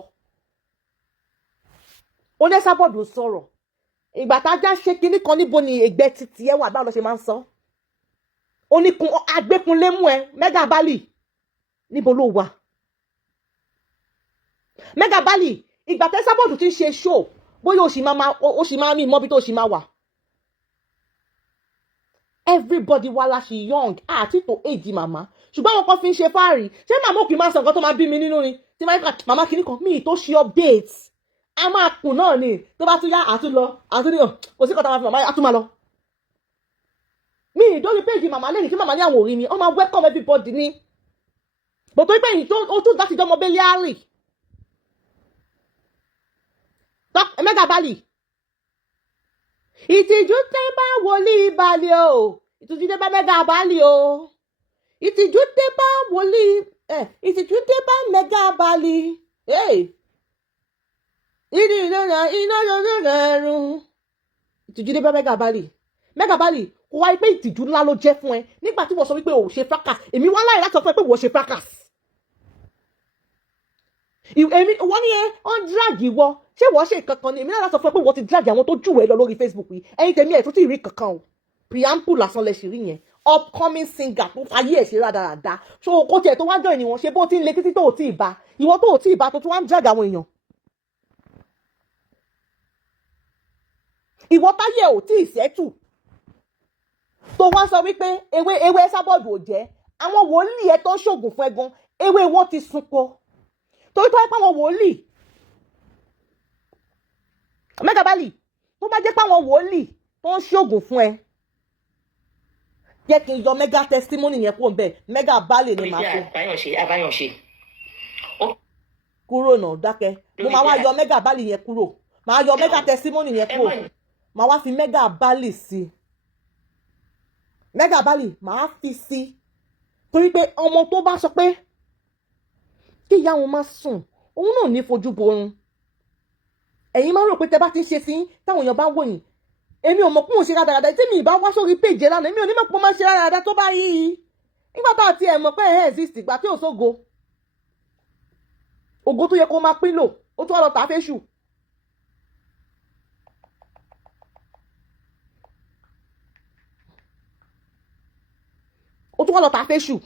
ó lẹ́sàbọ̀dù sọ̀rọ̀ ìgbà tájá ṣe kinní kan níbo ni ẹgbẹ́ títí ẹ wà báwo lọ ṣe máa ń sọ ó ní agbékunlé mú ẹ Mega Bali níbo ló wà Mega Bali ìgbà tẹ́ sábọ̀dù ti ń ṣe show bóyá ó sì máa ní ìmọ̀bí tó sì máa wà everybody wà láṣì young àti tó age màmá ṣùgbọ́n àwọn kan fi ń ṣe fáàrí ṣé màmá òkè máa sọ nǹkan tó máa bí mi nínú ni tí màmá kìíní kan míì tó ṣe update a máa kùn náà ni tó bá tún yá àtúnlọ àtúnlọ kò sí kọ́ta máa fi màmá àtúnmá lọ mi ìdórí péjì màmá lẹ́yìn tí màmá ní àwọn òrí ni wọ́n máa welcome everybody ní bòtó pé èyí tó tún láti dánmọ́ bẹ́lẹ́ àárì Mega Bali ìtìjú tẹ́ bá wòlíì balẹ̀ o ìtìjú tẹ́ bá Mega Bali o ìtìjú tẹ́ bá wòlíì ìtìjú tẹ́ bá Mega Bali ìdí iná lórí rẹ̀ rún ìtìjú tẹ́ bá Mega Bali Mega Bali kò wáyé pé ìtìjú ńlá ló jẹ́ fún ẹ nígbà tí wọ́n sọ wípé ò ṣe fracas èmi wá láì láti sọ fún ẹ pé wọ́n ṣe fracas èmi wọ́n ní ẹ ọ́n drag ìwọ ṣé wọ́n ṣe kankan ni èmi náà láti sọ fún ẹ pé wọ́n ti drag àwọn tó jù ẹ lọ lórí Facebook yìí ẹ̀yin tèmi ẹ̀ tó ti rí kankan o preamble lásán lẹ ṣì rí yẹn upcoming singer tó fayé ẹ̀ ṣe rádaràda so kó tiẹ̀ tó wá jọ ìníwọ̀n ṣe bó ti ń le títí tó ò tí ì bá ìwọ tó ò tí ì bá tó tún wá ń drag àwọn èèyàn ìwọ táyé ò tí ì sẹ́tù tó wá sọ wípé ewé sábọ̀dù ò jẹ́ àwọn wòlíì ẹ tó ń ṣògùn fún ẹgan ewé wọn ti sunko torí tó ẹ pé àwọn wòlíì Mega Bali tó bá jẹ́ pé àwọn wòlíì tó ń ṣògùn fún ẹ jẹ́ kí n yọ mega testimony yẹn kúrò bẹ́ẹ̀ Mega Bali ni màá fún àbáyọ̀ṣe kúrò náà dákẹ́ mo máa wá yọ Mega Bali yẹn kúrò màá yọ mega testimony yẹn kúrò màá wá fi Mega Bali sí Mega Bali màá fi sí torí pé ọmọ tó bá sọ pé kí ìyá wọn má sùn òun náà ní fojú borun ẹ̀yin máa ń rò pé tẹ bá ti ń ṣe sí táwọn èèyàn bá ń wòyìn èmi ò mọ̀ pé òun ṣe rádaràda tí mi ì bá wá sórí péjì lánàá èmi ò ní mọ̀ pé ó máa ń ṣe rádaràda tó bá yí nígbà tá àti ẹ̀ mọ̀ pé ẹ̀ exist ìgbà tí ò sógo ògo tó yẹ kó máa pín lò ó tún wá lọ tà á fẹ́ṣù ó tún wá lọ tà á fẹ́ṣù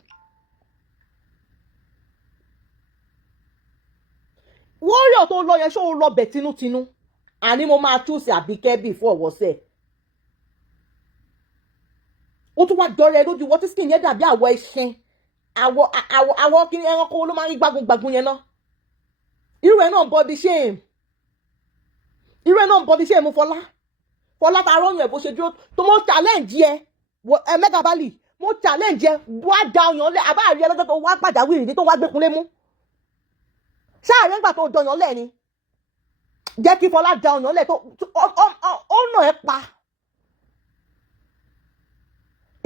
warrior tó lọ yẹn ṣó lọ bẹ̀ tinútinú àní mo máa túùsì Àbíkẹ́ bí fún ọ̀wọ́sẹ̀ ó tún wá jọrọ ẹ lójú wọ́n tí skin yẹn dàbí àwọ̀ ẹṣin àwọ̀ kí ẹranko ló máa ń rí gbágungbàgun yẹn náà irú ẹ̀ náà body shame irú ẹ̀ náà body shame Fọlá ta rọ́yìn ẹ̀ bó ṣe dúró tó mo challenge ẹ Mega Bali mo challenge ẹ wá da ọyàn lẹ àbá àrí ẹlọ́jọ́ tó wá pàjáwìrì ní tó wá gbékunlé mú ṣáàrin nígbà tó dọyàn lẹ ni jẹ́ kí Fọlá da ọyàn lẹ tó ó nà ẹ pa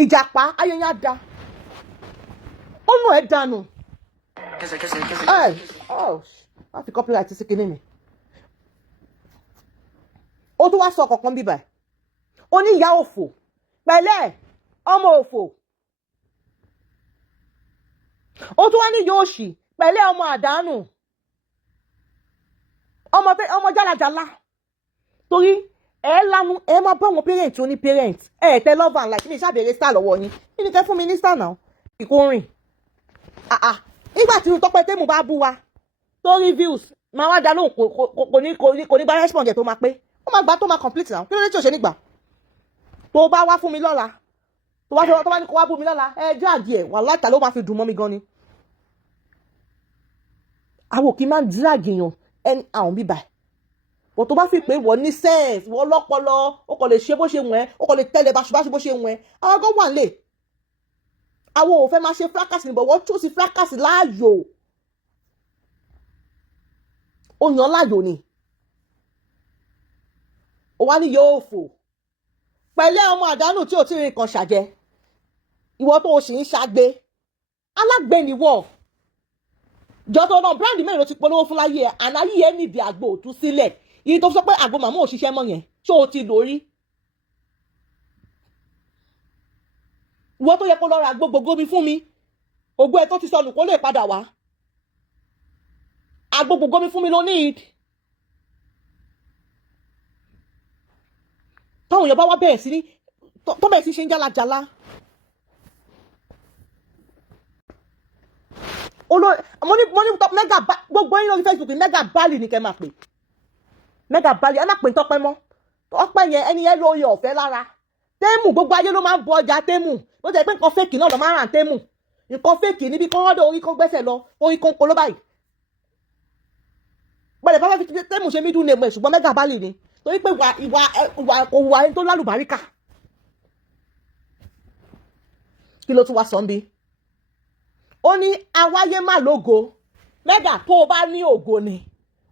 ìjàpá ayẹyẹ da ó nà ẹ dànù wọ́n fi copyright sí kinní mi ó tún wá sọ kọ̀ọ̀kan bíbà ó ní ìyá òfò pẹ̀lẹ́ ọmọ òfò ó tún wá ní ìyá òṣì pẹ̀lẹ́ ọmọ àdánù ọmọ jálajàla torí ẹ lanu ẹ máa bá wọn parent oní parent ẹ tẹ love and like mi ṣàbẹ̀rẹ̀ star lọ́wọ́ yín kí ni kẹ́ fún mi ní star náà ìkórìn nígbà tí Tọ́pẹ́ Tẹ́mu bá bú wa tó reviews máa wá dá lóhùn kò ní gba response tó máa pé ó máa gbà tó máa complete now kí ló dé tí o ṣe nígbà tó bá wá fún mi lọ́la tó bá ní kó wá bú mi lọ́la ẹjọ́ àdìẹ wà láìta ló máa fi dùn mọ́ mi gan ni. àwọn òkè máa ń drag èèyàn ẹni àwọn bíbà bó tó bá fi pé wọ́n ní sense wọ́n lọ́pọlọ ó kò lè ṣe bó ṣe wọ̀n ẹ́ ó kò lè tẹ́lẹ̀ báṣubáṣu bó ṣe wọ̀n ẹ́ àwọn gan wà lè àwọn ò fẹ́ máa ṣe fracas níbọ̀ wọ́n tún sí fracas láàyò ó yàn láàyò ni ó wá ní yóò fò pẹ̀lẹ́ ọmọ àdánù tí ò tí ì rí kan ṣàjẹ́ ìwọ tó o sì ń ṣàgbé alágbèéniwọ̀ jọ́tọ̀ náà brand mẹ́rin ló ti polówó fún láyé ẹ̀ ànáyé ẹ̀ níbi àgbo òtún sílẹ̀ yìí tó sọ pé àgbo màmá ò ṣiṣẹ́ mọ́ yẹn ṣó o ti lórí ìwọ tó yẹ kó lọ ra àgbo gbogbo mi fún mi ògbó ẹ tó ti sọnù kó lè padà wá àgbo gbogbo mi fún mi ló need táwọn èèyàn bá wá bẹ̀rẹ̀ sí ní tó bẹ̀rẹ̀ sí ṣe ń jálajàla mo ní mega gbogbo yín lórí Facebook mega bali ní kẹ́ máa pè mega bali ẹ má pè Tọ́pẹ́ mọ́ Tọ́pẹ́ yẹn ẹni yẹn lóye ọ̀fẹ́ lára Tẹ́mù gbogbo ayé ló máa ń bu ọjà Tẹ́mù bó jẹ́ pé nǹkan fèkì náà lọ máa ń rà Tẹ́mù nǹkan fèkì níbi kan ọ̀dọ̀ orí kan gbẹ́sẹ̀ lọ orí kan polówó báyìí gbọ́dọ̀ bá fẹ́ fi Tẹ́mù ṣe mídùú nèmọ̀ ẹ̀ ṣùgbọ́n mega bali ni torí pé ìwà ẹni tó lálùbáríkà kí ló tún wá sọ ń bí ó ní awáyé má lógo mẹ́gà tó o bá ní ògo ni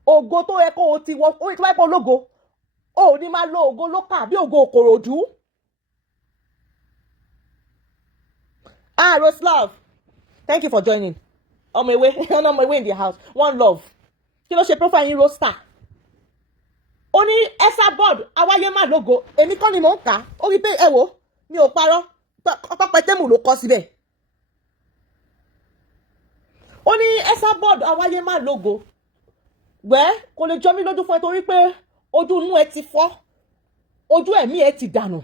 ògo tó yẹ kó o ti wọ orí tó bá yẹ kó o lógo o ò ní máa lo ògo lókà bí ògo Òkòròdú. Roslav thank you for joining on my way in the house one love kí ló ṣe profile yín roster ó ní esa board awáyé má lógo èmi kọ́ ni mò ń kà á ó rí pé ẹ wò mi ò parọ́ Tọ́pẹ́ Tẹ́mù ló kọ síbẹ̀ ó ní esa board awáyé má lógo gbẹ́ kò lè jọ mí lójú fún ẹ torí pé ojú inú ẹ ti fọ́ ojú ẹ̀mí ẹ ti dànù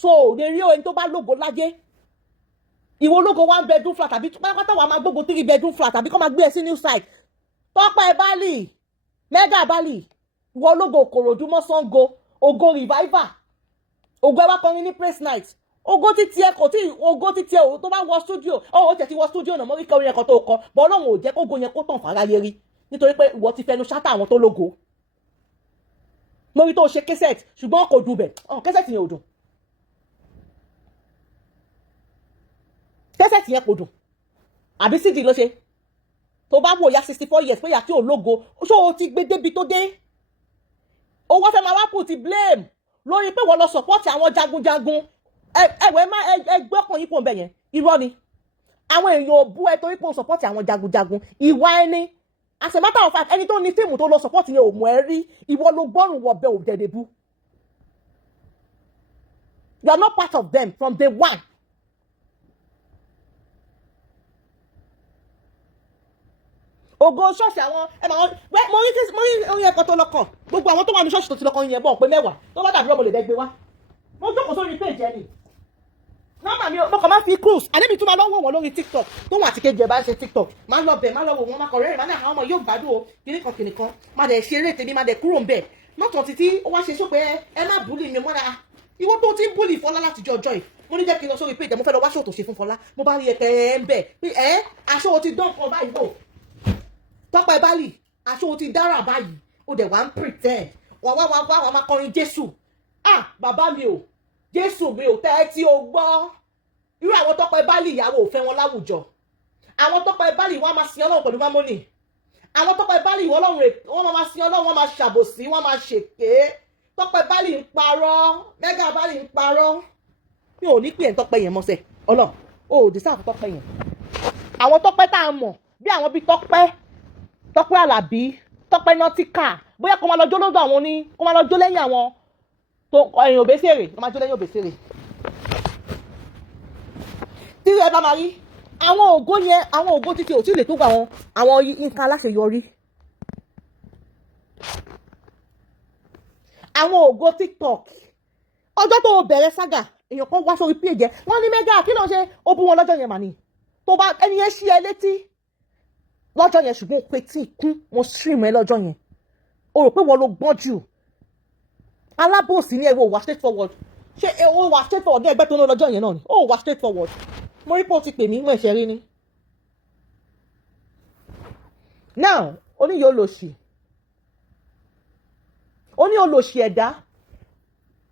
so ò lè rí ẹni tó bá lógo láyé ìwọ lógo 1 bedroom flat àbí pátápátá wàá máa gbógun 3 bedroom flat àbí kọ́ máa gbé ẹ sí new site Tọ́pẹ́ bali mega bali ìwọ lógo Òkòròdú mọ́ Ṣàngó ògo revival ògo ẹ wá kọrin ní praise night ògo títí ẹ kò tí ògo títí ẹ ò tó bá wọ studio ó tẹ̀ tí wọ studio náà mọ́ wíkẹ́ orin ẹ̀kọ́ tó kọ bọ́ Ọlọ́run ò jẹ́ kógo yẹn kó tàn fáráyé rí nítorí pé ìwọ ti fẹnu ṣátà àwọn tó lógo lórí tó ṣe kẹsẹ̀tì ṣùgbọ́n kò dùn bẹ̀ kẹsẹ̀tì yẹn ò dùn kẹsẹ̀tì yẹn kò dùn àbí CD ló ṣe tó bá wò ya 64 years pé ya tí ò lógo ṣó o ti gbé débi tó dé owó fẹ́ máa wá put ti blame lórí pé wọ́n lọ support àwọn jagunjagun ẹ̀wẹ̀ má ẹgbọ́kàn yípo bẹ̀ yẹn irọ́ ni àwọn èèyàn ò bú ẹ torí pé o support àwọn jagunjagun ìwà ẹni as a matter of fact ẹni tó ní fíìmù tó lọ support yẹn ò mọ̀ ẹ́ rí ìwọ ló gbọ́rùn wọ bẹ́ẹ̀ ò dẹ̀dẹ̀ bú you are not part of them from day one. ògo ṣọ́ọ̀ṣì àwọn mo rí orin ẹ̀kọ́ tó lọ́kàn gbogbo àwọn tó wà ní ṣọ́ọ̀ṣì tó ti lọ́kàn yẹn bọ̀ pé 10 tó bá dàbí ọmọ lè dẹ́gbẹ́ wá mo jókòó sórí péjì ẹni nọ́mbà mi mo kàn máa fi cruise àdébí tún máa lọ́wọ́ wọn lórí TikTok tó wà tí kejì ẹ̀ bá ń ṣe TikTok máa lọ bẹ̀ máa lọ wò wọn máa kọ̀ rẹ́rìn máa ní àwọn ọmọ yóò gbádùn o kìnìkan máa dẹ̀ ṣeré tèmi máa dẹ̀ kúrò ń bẹ̀ lọ́tọ̀ títí ó wá ṣe sọ pé ẹ má búlì mi mọ́ra ìwọ tó ti ń búlì Fọlá látijọ́ ọjọ́ yìí mo ní jẹ́ kí n lọ sórí péjì mo fẹ́ lọ wá ṣòtò ṣe fún Fọlá mo bá rí ẹ̀kẹ́ ẹ̀ ń bẹ̀ pé aṣọ ti dán kan báyìí wò Tọ́pẹ́ bali aṣọ ti dára báyìí ó dẹ̀ wá ń pretend wà máa kọrin Jésù bàbá mi ò Jésù mi ò tẹ́ ẹ tí o gbọ́ irú àwọn Tọ́pẹ́ bali ìyàwó ò fẹ́ wọn láwùjọ àwọn Tọ́pẹ́ bali wọ́n máa sin Ọlọ́run pẹ̀lú mámọ́nì àwọn Tọ́pẹ́ bali wọ́n máa sin Ọlọ́run wọ́n máa ṣàbòsí wọ́n máa ṣèké Tọ́pẹ́ bali ń parọ́ mega bali ń parọ́ mi ò ní pè ẹ́ Tọ́pẹ́ yẹn mọ́sẹ̀ Ọlọ́run ò dì sáà fún Tọ́pẹ́ yẹn àwọn Tọ́pẹ́ tá a mọ̀ bí àwọn bíi Tọ́pẹ́ Àlàbí Tọ́pẹ́ Nọ́tíkà bóyá kó máa lọ jó lọ́dọ̀ àwọn kó máa lọ jó lẹ́yìn àwọn tó ẹ̀yìn Òbésèrè kó máa jó lẹ́yìn Òbésèrè tí ẹ bá máa rí àwọn ògo yẹn àwọn ògo títí ò tí lè tó gba àwọn nǹkan aláṣeyọrí àwọn ògo TikTok ọjọ́ tó bẹ̀rẹ̀ sága èèyàn kan wá sórí péjẹ wọ́n ní mẹ́gà kí ló ń ṣe ó bú wọn lọ́jọ́ yẹn mà ní tó bá ẹni yẹn ṣí ẹ létí lọ́jọ́ yẹn ṣùgbọ́n pé tí ikún mo stream ẹ lọ́jọ́ yẹn o rò pé wọ́n ló gbọ́n jù alábòsí ní ẹ̀wọ̀ wà straight forward ṣé ó wà straight forward ní ẹgbẹ́ tó ń lọ́jọ́ yẹn náà ni ó wà straight forward mo rí pé ó ti pè mí mú ẹ̀ṣẹ̀ rí ni. now oníyẹ olóṣì oní olóṣì ẹ̀dá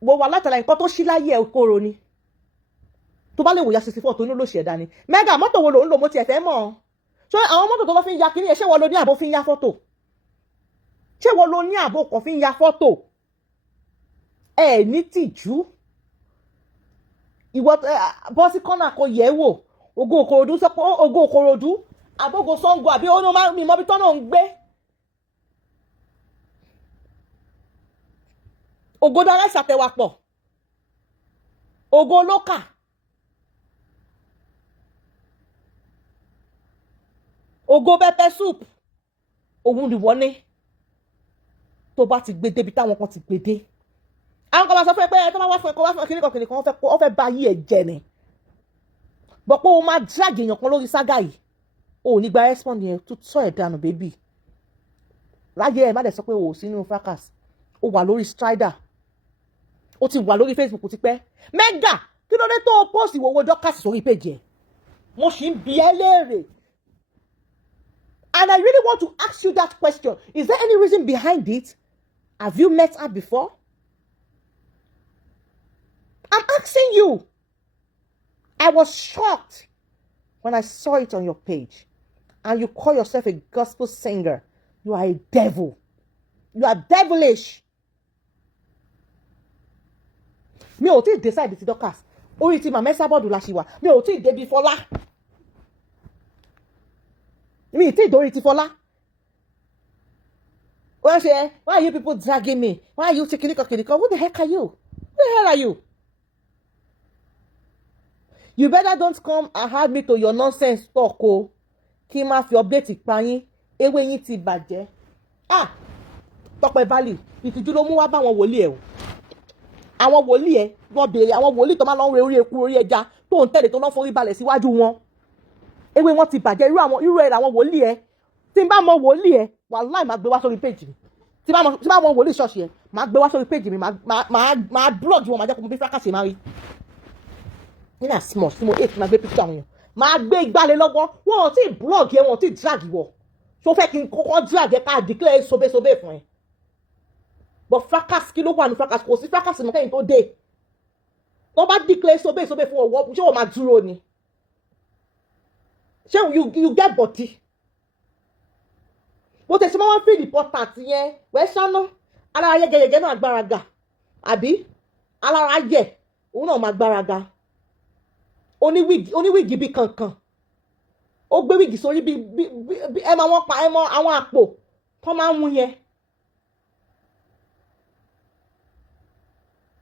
gbogbo alátàlá nǹkan tó ṣí láyé ẹ̀ kóró ni tó bá lè wòyà 64 tó ní olóṣì ẹ̀dá ni mẹ́gà mọ́tò wo ló ń lò mo tiẹ̀ fẹ́ mọ̀ ṣé àwọn mọ́tò tó lọ́ fi ń ya kiri ẹ̀ ṣé wọ́n lo ní àbò fi ń ya fọ́tò ṣé wọ́n lo ní àbò kan fi ń ya fọ́tò ẹ̀ ní tìjú ìwọ bọ́sí kọ́nà kò yẹ̀ wò Ògo Òkòròdú sọ pé Ògo Òkòròdú àbógo Ṣàngó àbí ó ní mi mọ́ bí tọ́nà ń gbé Ògo dára ìṣàtẹ̀wàpọ̀ Ògo Lókà Ògo pepper soup òun nìwọ ní tó bá ti gbé débi táwọn kan ti gbé dé àwọn kan máa sọ fún ẹ pé tó bá wá fún ẹ kó wá fún ẹ kìnìkan wọ́n fẹ́ bá yí ẹ jẹ ni bọ̀ pé o máa drag èèyàn kan lórí sága yìí o ò ní gba respond yẹn tó tọ́ ẹ̀ dànù bébì láyé ẹ má dẹ̀ sọ pé o ò sí nínú fracas o wà lórí strider o ti wà lórí Facebook ti pẹ́ mẹ́gà kí ló dé tó o post ìwòwò dọ́kàsì sórí péjì ẹ̀ mo sì ń bi ẹ́ léèrè and I really want to ask you that question. Is there any reason behind it? Have you met her before? I'm asking you. I was shocked when I saw it on your page. And you call yourself a gospel singer. You are a devil. You are devilish. Mi ò tí decide ti Dorcas. Orí ti Mama Esabod la ṣì wà. Mi ò tí débi Fọlá. Mi tí ìdórí ti Fọlá. Wọ́n ṣe, why are you people dragging me? Why are you taking it? Who the heck are you? Who the hell are you? You better don't come and add me to your nonsense talk o. Kí n máa fi update pa yín. Ewé yín ti bàjẹ́. Tọ́pẹ́ Bali, ìtìjú ló mú wá bá àwọn wòlíì ẹ̀ o. Àwọn wòlíì ẹ̀ wọ́n béèrè àwọn wòlíì tó máa lọ ń re orí eku orí ẹja tó ń tẹ̀lé tó lọ́ forí balẹ̀ síwájú wọn. Ewé wọn ti bàjẹ́ irú ẹ̀ làwọn wòlíì ẹ̀ tí n bá mọ wòlíì ẹ̀ wàláì máa gbé wá sórí péjì mi tí bá mọ wòlíì ṣọ́ọ̀ṣì ẹ̀ máa gbé wá sórí péjì mi máa blog wọn máa jẹ́ kó mo bí fracas máa rí nínú àsìmọ̀ sí mo 8 máa gbé picture àwọn èèyàn máa gbé ìgbàlẹ̀ lọ́gbọ́n wọn ò tí ì blog ẹ̀ wọn ò tí ì drag wọ̀ tó fẹ́ kí n kọ́kọ́ drag ẹ̀ ká declare sobe fún ẹ but fracas kí ló wà ní fracas kò sí fracas mọ́ kẹ́yìn tó dé tó bá declare sobe fún ọwọ́ ṣé wọ́n máa dúró ni ṣé you get body bó tẹ̀ ṣe máa wá feel important yẹn wẹ́ẹ́ ṣáná alára yẹ́gẹ́yẹ́gẹ́ náà gbáraga àbí alára yẹ òun náà máa gbáraga oníwíìgì bí kankan ó gbé wíìgì sórí bí ẹ máa wọ́n pa ẹ mọ́ àwọn àpò tó máa ń mú yẹn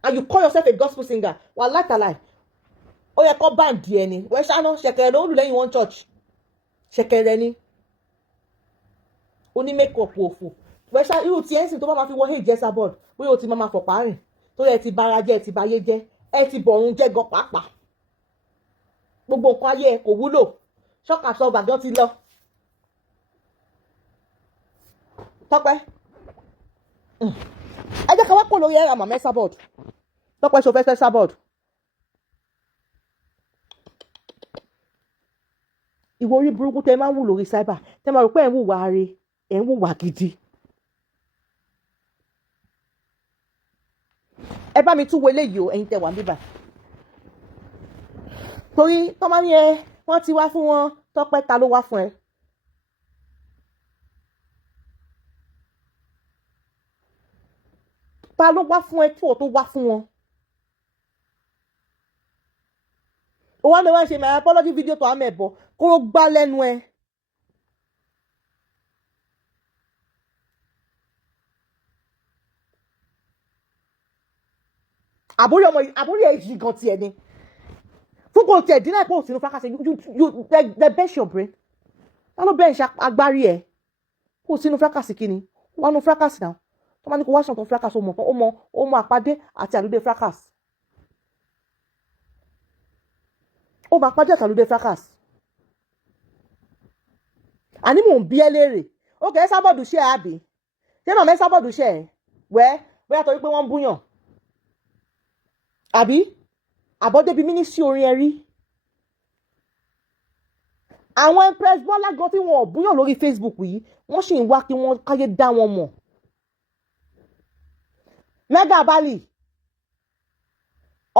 and you call yourself a gospel singer wà látàláì ó yẹ kó báǹdì ẹni wẹ́ẹ́ ṣáná ṣẹ̀kẹ̀rẹ̀ ló ń lù lẹ́yìn one church ṣẹ̀kẹ̀rẹ̀ ni oní makeup òfò wẹ́ṣà irú tí ẹ̀sìn tó bá máa fi wọ́n Eyi Jezabod bóyá o ti máa fọ̀pá rìn tó yẹ ti bara jẹ́ ti bayé jẹ́ ẹ ti bọ̀run jẹ́ gan pàápàá gbogbo nǹkan ayé ẹ kò wúlò ṣọ́kà sọ bàgán ti lọ Tọ́pẹ́ ẹ jẹ́ ká wá pò lórí ẹ̀rọ Mama Esabod Tọ́pẹ́ ṣo fẹ́ Esabod ìwọ orí burúkú tẹ máa ń wù lórí cyber tẹ máa rò pé ẹ̀ ń wùwà are ẹ̀ ń wùwà gidi ẹ bá mi tún wo eléyìí o ẹ̀yin tẹ wà níbà torí tọ́ máa ń yẹ wọ́n ti wá fún wọn Tọ́pẹ́ ta ló wá fún ẹ ta ló wá fún ẹ tí o tó wá fún wọn o wá ní wọ́n ṣe my apology video tó àmì ẹ̀bọ kó o gbá lẹ́nu ẹ. àbúrò ẹ̀ yìí gan tiẹ̀ ni fún kò tiẹ̀ dín náà pé òsínú fracas you they best your brain ta ló bẹ́ẹ̀ ṣe agbárí ẹ̀ kó òsínú fracas kí ni wọ́n nu fracas náà tó máa ní kó wá ṣàn tó fracas ó mọ àpàdé àti àlùdé fracas ó máa pàdé àti àlùdé fracas àní mò ń bí ẹ léèrè ó kẹ́ Esabod ṣe ẹ àbí ṣé Mama Esabod ṣe ẹ wẹ́ẹ́ bóyá torí pé wọ́n ń búyàn àbí àbọ̀débi ministry orin ẹ rí àwọn Empress Bọ́lá gan tí wọn ò búyàn lórí Facebook yìí wọ́n sì ń wá kí wọ́n káyé dá wọn mọ̀ Mega Bali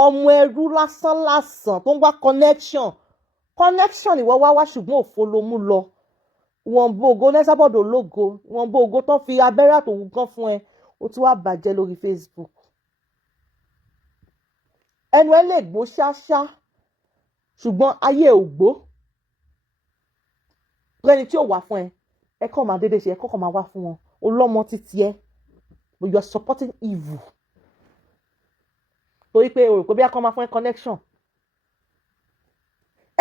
ọmọ ẹrú lásán tó ń wá connection ìwọ wá ṣùgbọ́n òfo ló mú lọ wọn bó ògo nẹ́sàbọ̀dọ̀ ológo wọn bó ògo tó fi abẹ́rẹ́ àtòwú gan fún ẹ ó tún wá bàjẹ́ lórí Facebook ẹnu ẹ lè gbó ṣáṣá ṣùgbọ́n ayé ò gbó lẹ́ni tí ò wá fún ẹ kọ́ máa dédé ṣe ẹ kọ́kọ́ máa wá fún wọn olọ́mọ títí ẹ but you are supporting evil torí pé o rò pé bí a kọ́ máa fún ẹ connection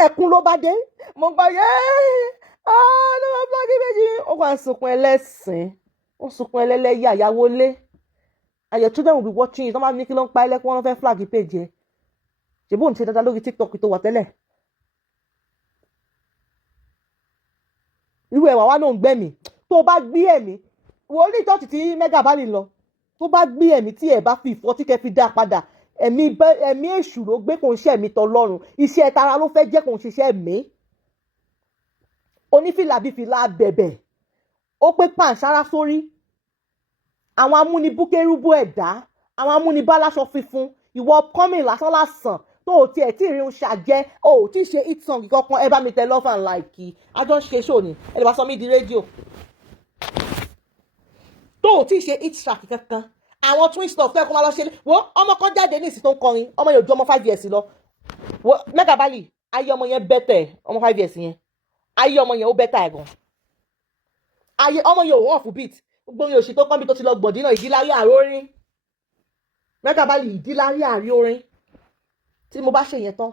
ẹkún ló bá dé mo gbà yé ló máa fúlágì méjì ó wà ń sunkún ẹlẹ́sìn ó sunkún ẹlẹ́lẹ́yẹ àyàwó lé and your children will be watching you tó máa ní kí ló ń pa ẹlẹ́kún wọn fẹ́ flag page ẹ ṣèbó ń ṣe dáadáa lórí TikTok tó wà tẹ́lẹ̀ irú ẹ̀wà wa náà ń gbẹ̀mí tó bá gbé ẹ̀mí wọ́n ní church tí Mega Bali lọ tó bá gbé ẹ̀mí tí ẹ̀ bá fi ìfọ́ tí kẹ́ fi dá padà ẹ̀mí èṣù ló gbé kò ń ṣe ẹ̀mí tọlọ́run iṣẹ́ tara ló fẹ́ jẹ́ kò ń ṣiṣẹ́ ẹ̀mí onífìlà bíi fìlà bẹ̀bẹ̀ ó pé pàǹsára sórí àwọn amúnibúkérúbú ẹ̀dá àwọn amúnibáláṣọ fífún ìwọ kọ́mìn lásán tó o tiẹ̀ tí ìrìn ṣàjẹ́ o ò tí ì ṣe hit song kankan ẹ bá mi tẹ love and like ajọ́ ń ṣe ṣó ni ẹ lè bá sọ mí di rédíò tó o tí ì ṣe hit track kankan àwọn twin stuff fẹ́ kó máa lọ ṣe wọ́n ọmọ kan jáde ní ìsìn tó ń kọrin ọmọ yóò ju ọmọ 5 years lọ Mega Bali ayé ọmọ yẹn bẹ́tẹ̀ ọmọ 5 years yẹn ayé ọmọ yẹn ó bẹ́tẹ̀ ẹ̀ gan ayé ọmọ yẹn ò wọ́n fún beat gbogbo yẹn òṣì tó kọ́ bí tó ti lọ gbọ̀dínà ìdílárí àrórín Mega Bali ìdílárí àrórín tí mo bá ṣe yẹn tán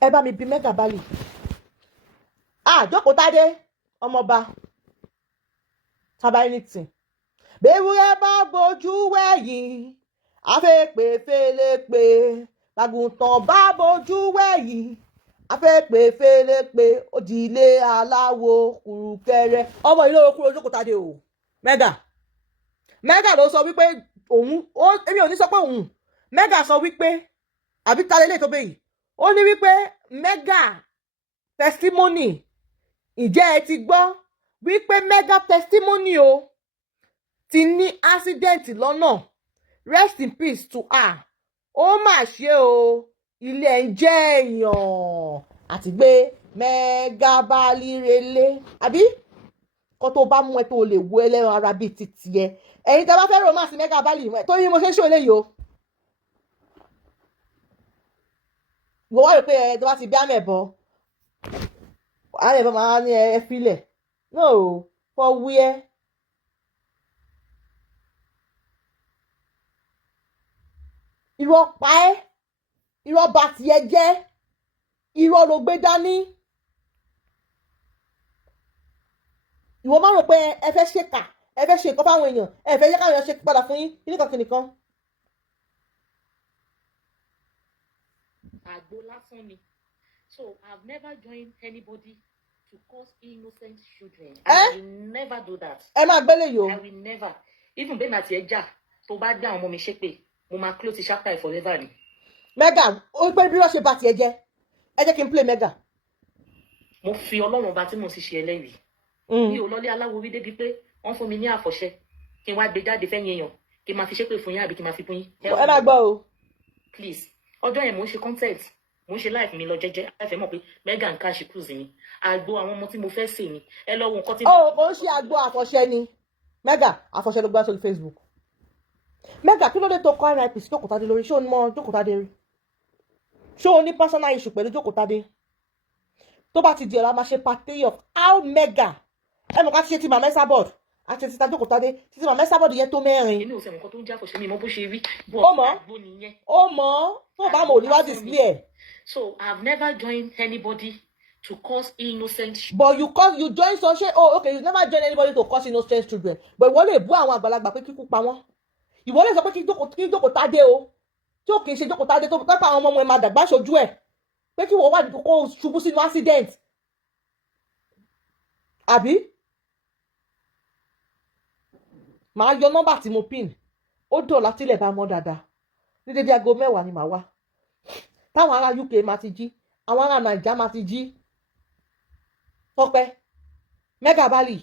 ẹ bá mi bi Mega Bali jókòó tádé ọmọọba tábà anything bẹ́ẹ̀wúrẹ́ bá bojú wẹ̀yìn afẹ́pẹ́ fẹ́lẹ́pẹ́ àgùntàn bá bojú wẹ̀yìn afẹ́pẹ́ fẹ́lẹ́pẹ́ òdìlé aláwo kùrùkẹrẹ ọmọ ilé okúrò jókòó tádé o Mega ló sọ wípé òun èmi ò ní sọ pé òun Mega sọ wípé àbí tálẹ́ lè tó bẹ́yìí ó ní wípé Mega testimony ìjẹ́ ẹ ti gbọ́ wípé Mega testimony o ti ní accident lọ́nà rest in peace to her ó mà ṣe o ilé ẹ̀ ń jẹ́ èèyàn àti gbé Mega Bali relé àbí kó tó bá mú ẹ tó lè wo ẹlẹ́ran ara bíi titi ẹ ẹ̀yin tẹ́ bá fẹ́ romance Mega Bali torí mo ṣe ṣó lè yò wọ́n wá rò pé ẹ tó bá ti bí àmẹ̀bọ máa ní ẹ filẹ̀ no for where irọ́ pa ẹ́ irọ́ bà tiẹ̀ jẹ́ irọ́ ló gbé dání ìwọ máa rò pé ẹ fẹ́ ṣèkà ẹ fẹ́ ṣe nǹkan fáwọn èèyàn ẹ fẹ́ yẹ káwọn èèyàn ṣe padà fún yín kíníkan kíníkan. àgbo lásán ni so I've never joined anybody to cause innocent children. I will never do that. ẹ máa gbélé yòó. I will never even bẹ́ẹ̀ náà tiẹ̀ jà tó bá dá àwọn ọmọ mi ṣépè mo máa close chapter ẹ̀ forever ni. Mega ó pé bí wọ́n ṣe bá tiẹ̀ jẹ́ ẹ jẹ́ kí n play Mega. mo fi Ọlọ́run ọba tí mo ti ṣe ẹlẹ́rìí mi ò lọlé aláwo rí débi pé wọ́n fún mi ní àfọ̀ṣẹ kí n wá gbé jáde fẹ́yìn èèyàn kí n máa fi ṣépè fún yín àbí kí n máa fi fún yín. ẹ máa gbọ́ o. please ọjọ́ yẹn mo ń ṣe content mo ń ṣe live mi lọ jẹ́jẹ́ láìfẹ́ mọ̀ pé Mega ń káàṣì cruise ni àgbo àwọn ọmọ tí mo fẹ́ sè ni ẹ lọ wo nǹkan tí. kò ń ṣe àgbo àfọ̀ṣẹ ni Mega àfọ̀ṣẹ ló gbá sórí Facebook. Mega kí ló dé tó kọ́ RIP sí Jókòtádé lórí ṣé o ní mọ Jókòtádé rí ṣé o ní personal issue pẹ̀lú Jókòtádé tó bá ti di ọ̀la máa ṣe party of how Mega ẹ mọ̀ ká ti ṣe ti màmá Esabod àti ti ta Jókòtádé títí màmá Esabod yẹn tó mẹ́rin. èmi ò sẹ́ nǹkan tó ń jáfọ̀ ṣe mi mọ bó ṣe rí ó mọ̀ tó bá mọ̀ òníwá display ẹ̀. So I've never joined anybody to cause innocent. But you join social. Oh, okay. You never join anybody to cause innocent children. But ìwọ lè bú àwọn àgbàlagbà pé kíkú pa wọ́n. Ìwọ lè sọ pé kí Jókòtádé o. Tí ó kì í ṣe Jókòtádé tó pẹ́ pa àwọn ọmọ ẹ̀ máa dàgbà ṣojú ẹ̀. Pé kí wọ́n wà kó ṣubú sínú accident. Àbí? Màá yọ nọ́mbà tí mo pin. ó dọ̀la tílẹ̀ bá mọ́ dáadáa ní dédé aago 10 ni màá wá táwọn ará UK máa ti jí àwọn ará Naija máa ti jí Tọ́pẹ́ Mega Bali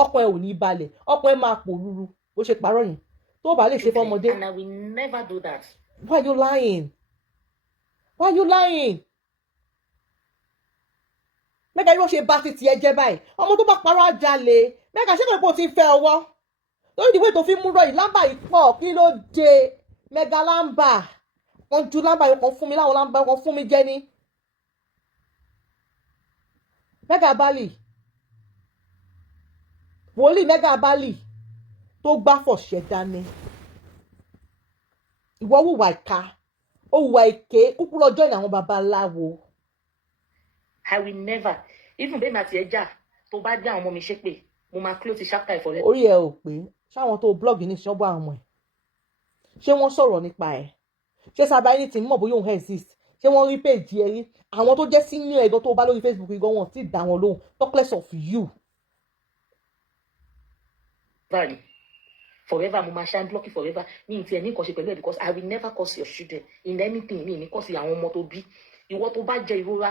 ọkàn ẹ ò ní balẹ̀ ọkàn ẹ máa pòrúurú bó ṣe parọ́ yẹn tó bá lè ṣe fọ́mọdé. And I will never do that. Why you lying? Why you lying? Mega yóò ṣe bá ti tiẹ̀ jẹ́ báyìí ọmọ tó bá parọ́ àjálè Mega ṣé kò ti fẹ́ ọwọ́ lórí ìdíwé tó fi mú rọ yìí lámbà yìí pọ̀ kí ló dé Mega lámbà wọn ju lámbà yìí kan fún mi láwọn lámbà kan fún mi jẹ ní Mega Bali wòlíì Mega Bali tó gbá fọ̀ṣẹ́ dání ìwọ hùwà ìka ó hùwà èké kúkú lọ́jọ́ ìnáwó babaláwo. I will never even bẹ́ẹ̀ máa tiẹ̀ jà tó bá gbé àwọn ọmọ mi ṣépè mo máa close chapter ìfọ̀rẹ́. orí ẹ ò pé ṣáwọn tó blog ní ṣọ́bù àwọn ọmọ ẹ̀ ṣé wọ́n sọ̀rọ̀ nípa ẹ̀ ṣé sábà ẹni tí ń mọ̀ bóyá òun exist ṣé wọ́n rí péjì ẹ rí àwọn tó jẹ́ senior ẹ̀gọ́ tó bá lórí Facebook gan wọn ti dá wọn lóhùn talk less of you. Báyìí forever mo máa shine blocky forever ní ìtì ẹ̀ ní nǹkan ṣe pẹ̀lú ẹ̀ because I will never cause your children in anything mi ní cause àwọn ọmọ tó bí ìwọ tó bá jẹ ìrora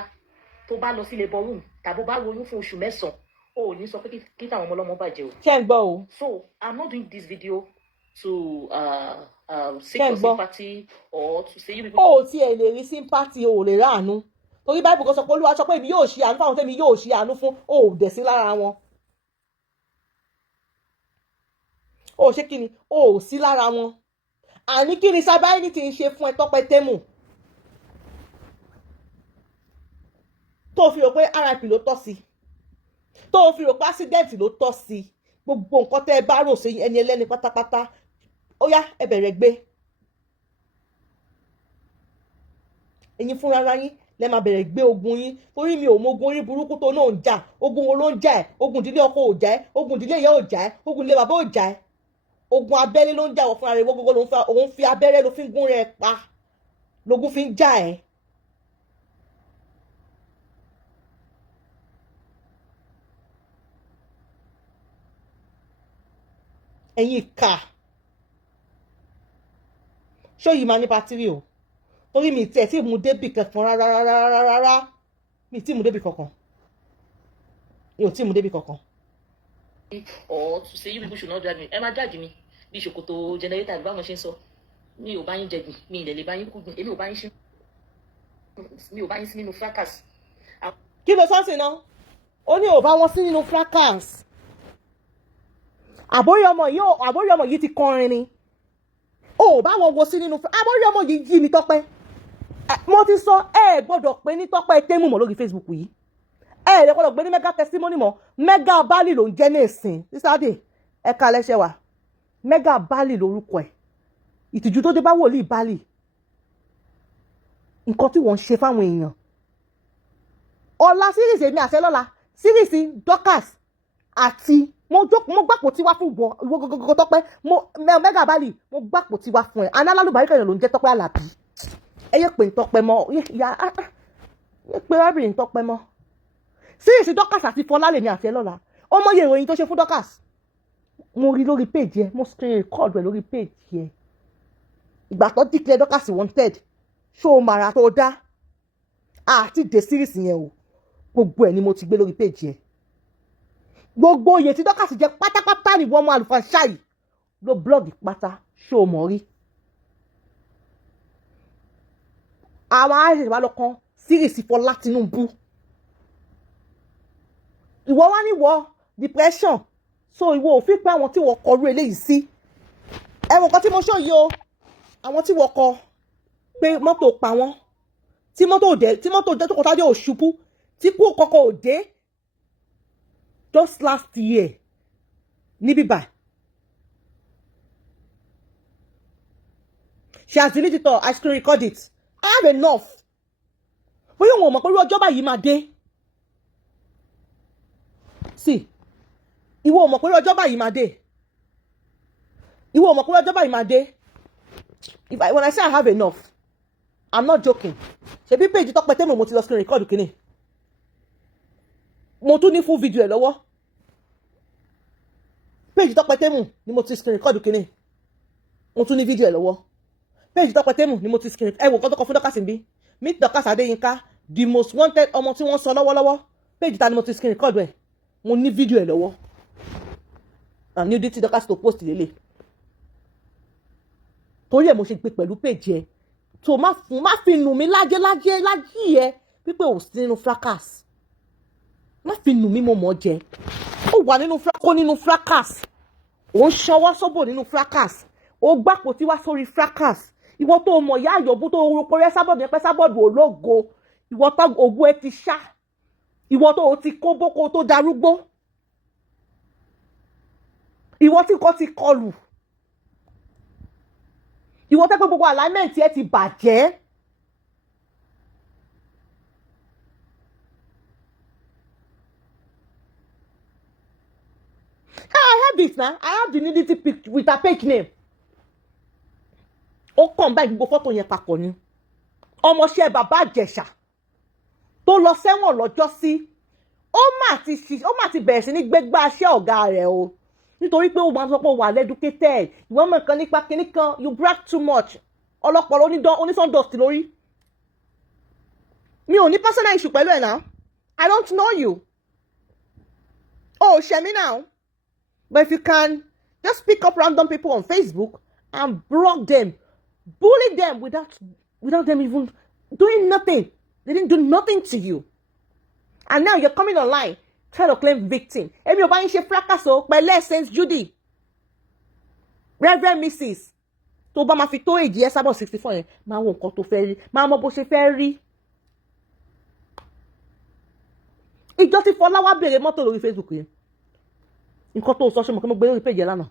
tó bá lọ sí labour room tàbí bá ronú fún oṣù 9 o ò ní sọ pé kí táwọn ọmọ ọlọ́mọ bàjẹ́ o. ṣé ń gbọ́ o. So I'm not doing this video to seek your sympathy or to say you people. o ò tiẹ̀ lè rí sympathy o ò lè ráàánú torí Bible kan sọ pé Olúwa sọ pé èmi yóò ṣe àánú fáwọn tẹ́mi yóò ṣe àánú fún o ò dẹ̀ sí lára wọn. o ò ṣe kí ni o ò sí lára wọn àní kí ni sábàáyé ti ń ṣe fún ẹ Tọ́pẹ́ Tẹ́mù tó fi rò pé RIP ló tọ́ sí tó fi rò pé accident ló tọ́ sí gbogbo nǹkan tẹ́ ẹ bá rò sí ẹni ẹlẹ́ni pátápátá ó yá ẹ bẹ̀rẹ̀ gbé ẹ̀yin fúnra ara yín lẹ máa bẹ̀rẹ̀ gbé ogun yín torí mi ò mọ ogun orí burúkú tó náà ń jà ogun wo ló ń jà ẹ́ ogun ìdílé ọkọ ò jà ẹ́ ogun ìdílé ìyá ò jà ẹ́ ogun ìdílé bàbá ò jà ẹ́ ogun abẹ́rẹ́ ló ń jà wọ́n fúnra rẹ̀ gbogbo ló ń fa òun fi abẹ́rẹ́ ló fi ń gún rẹ̀ pa lógún fi ń jà ẹ́. ẹ̀yin ìka ṣó yìí máa ní bátírì o torí mi tiẹ̀ tí mú débì kankan rárá mi tí mú débì kankan mi ò tí mú débì kankan. or to say you people should not judge me ẹ máa judge mi bí ṣòkòtò generator àbí báwọn ṣe ń sọ mi ò bá yín jẹgbìn mi ìdẹ̀lẹ̀ bá yín kúgbìn èmi ò bá yín sí nínú fracas. kí ló sọ́ọ̀sì náà ó ní ò bá wọn sí nínú fracas àbórí ọmọ yìí ti kọrin ni ó bá wọn wo sí nínú àbórí ọmọ yìí yí mi Tọ́pẹ́ mo ti sọ ẹ gbọ́dọ̀ pé ní Tọ́pẹ́ Tẹ́mù mọ́ lórí Facebook yìí ẹ lè gbọ́dọ̀ pé ní Mega testimony mọ́ Mega Bali ló ń jẹ́ ní ìsìn sísáde ẹ̀ka lẹ́sẹ̀ wa Mega Bali lórúkọ ẹ̀ ìtìjú tó dé bá wòlíì Bali nǹkan tí wọ́n ń ṣe fáwọn èèyàn ọ̀la síríìsì èmi àṣẹ lọ́la síríìsì Dorcas àti mo gbàpò tí wá fún ìwọ gọgọgọgọ Tọ́pẹ́ Mega Bali mo gbàpò tí wá fún ẹ análálùbáríkà èèyàn ló ń jẹ́ Tọ́pẹ́ Àlàbí ẹ yẹ pé ń Tọ́pẹ́ mọ́ yẹ pé rábìnrin Tọ́pẹ́ mọ́ síríìsì Dorcas àti Fọlá lèmi àṣẹ lọ́la ọmọ yẹ ìròyìn tó ṣe fún Dorcas mo rí lórí page yẹ mo screen record rẹ lórí page yẹ ìgbà tó declare Dorcas wanted ṣó màrà tó dá àti dé series yẹn o gbogbo ẹ ni mo ti gbé lórí page yẹn gbogbo oyè tí Dorcas jẹ pátápátá ni wọ́n mọ àlùfáà yìí ló blọọgì pátá ṣó mọ̀ rí àwọn àìsàn ìwà lọ́kàn series Fọlá Tinubu ìwọ wá níwọ depression so ìwọ ò fi pé àwọn tí wọ́n kọrú eléyìí sí ẹ̀wọ̀n kan tí mo ṣó yìí o àwọn tí wọ́n kọ pé mọ́tò pa wọ́n tí mọ́tò jẹ́ tó kọjá ò ṣubú tí kú kọ́kọ́ ò dé just last year níbí báyìí she has deleted it all I screen record it I have enough bóyá òun ò mọ̀ pé ọjọ́ báyìí máa dé sí ìwọ ò mọ̀ pé ọjọ́ báyìí máa dé ìwọ ò mọ̀ pé ọjọ́ báyìí máa dé when I say I have enough I'm not joking ṣebí page Tọ́pẹ́ Tẹ́mù mo ti lọ screen record kìíní mo tún ní full video ẹ̀ lọ́wọ́ page Tọ́pẹ́ Tẹ́mù ni mo ti screen record kìíní mo tún ní fídíò ẹ̀ lọ́wọ́ page Tọ́pẹ́ Tẹ́mù ni mo ti screen ẹ wò kọ́ tó kọ fún Dorcas bí meet Dorcas Adéyínká the most wanted ọmọ tí wọ́n sọ lọ́wọ́lọ́wọ́ page ta ni mo ti screen record ẹ̀ mo ní fídíò ẹ̀ lọ́wọ́ àní odi tí Dorcas tó post lélẹ̀ torí ẹ̀ mo ṣe gbé pẹ̀lú page ẹ̀ tó má fi nù mí lájí ẹ pípé ò sí nínú fracas má fi nù mí mo mọ̀ jẹ ó wà nínú fracas ó ń ṣọwọ́ sóbò nínú fracas ó gbàpò tí wá sórí fracas ìwọ tó mọ̀ ìyá àyọ̀bú tó orúkọ rẹ sábọ̀dù yẹn pẹ́ sábọ̀dù ológo ìwọ tó ògùn ẹ ti ṣá ìwọ tó o ti kó bókó tó darúgbó ìwọ tí kò ti kọlù ìwọ tẹ́ pé gbogbo alignment ẹ ti bàjẹ́ I have this now. I have the nudity picture with her fake name. Ó kàn báyìí gbogbo fọ́tò yẹn papọ̀ ni. Ọmọọṣẹ́ bàbá Ìjẹ̀ṣà tó lọ sẹ́wọ̀n lọ́jọ́ sí. Ó mà ti bẹ̀rẹ̀ sí ní gbégbá iṣẹ́ ọ̀gá rẹ̀ o. Nítorí pé ó máa sọ pé ó wà educated. Ìwọ́n mọ̀ nǹkan nípa kinní kan. You brag too much. Ọlọ́pọ̀lọ́ onísọ̀ndọ̀sì lórí. Mi ò ní personal issue pẹ̀lú ẹ̀ náà. I don't know you. Oh, ṣe mí now. But if you can just pick up random people on Facebook and block them, bully them without them even doing nothing. They didn't do nothing to you. And now you're coming online, trying to claim victim. Èmi ò bá yín ṣe fracaso pẹ̀lẹ́ Saint Judy. Reverend Mrs. Tó bá máa fi tó èjì ẹ sábọ̀ 64 yẹn, máa wo nǹkan tó fẹ́ rí, máa mọ bó ṣe fẹ́ rí. Ìjọ tí Fọlá wá bèrè mọ́tò lórí Facebook yẹn. Nǹkan tó sọ ṣe mọ̀ kí mo gbé lórí péjì lánàá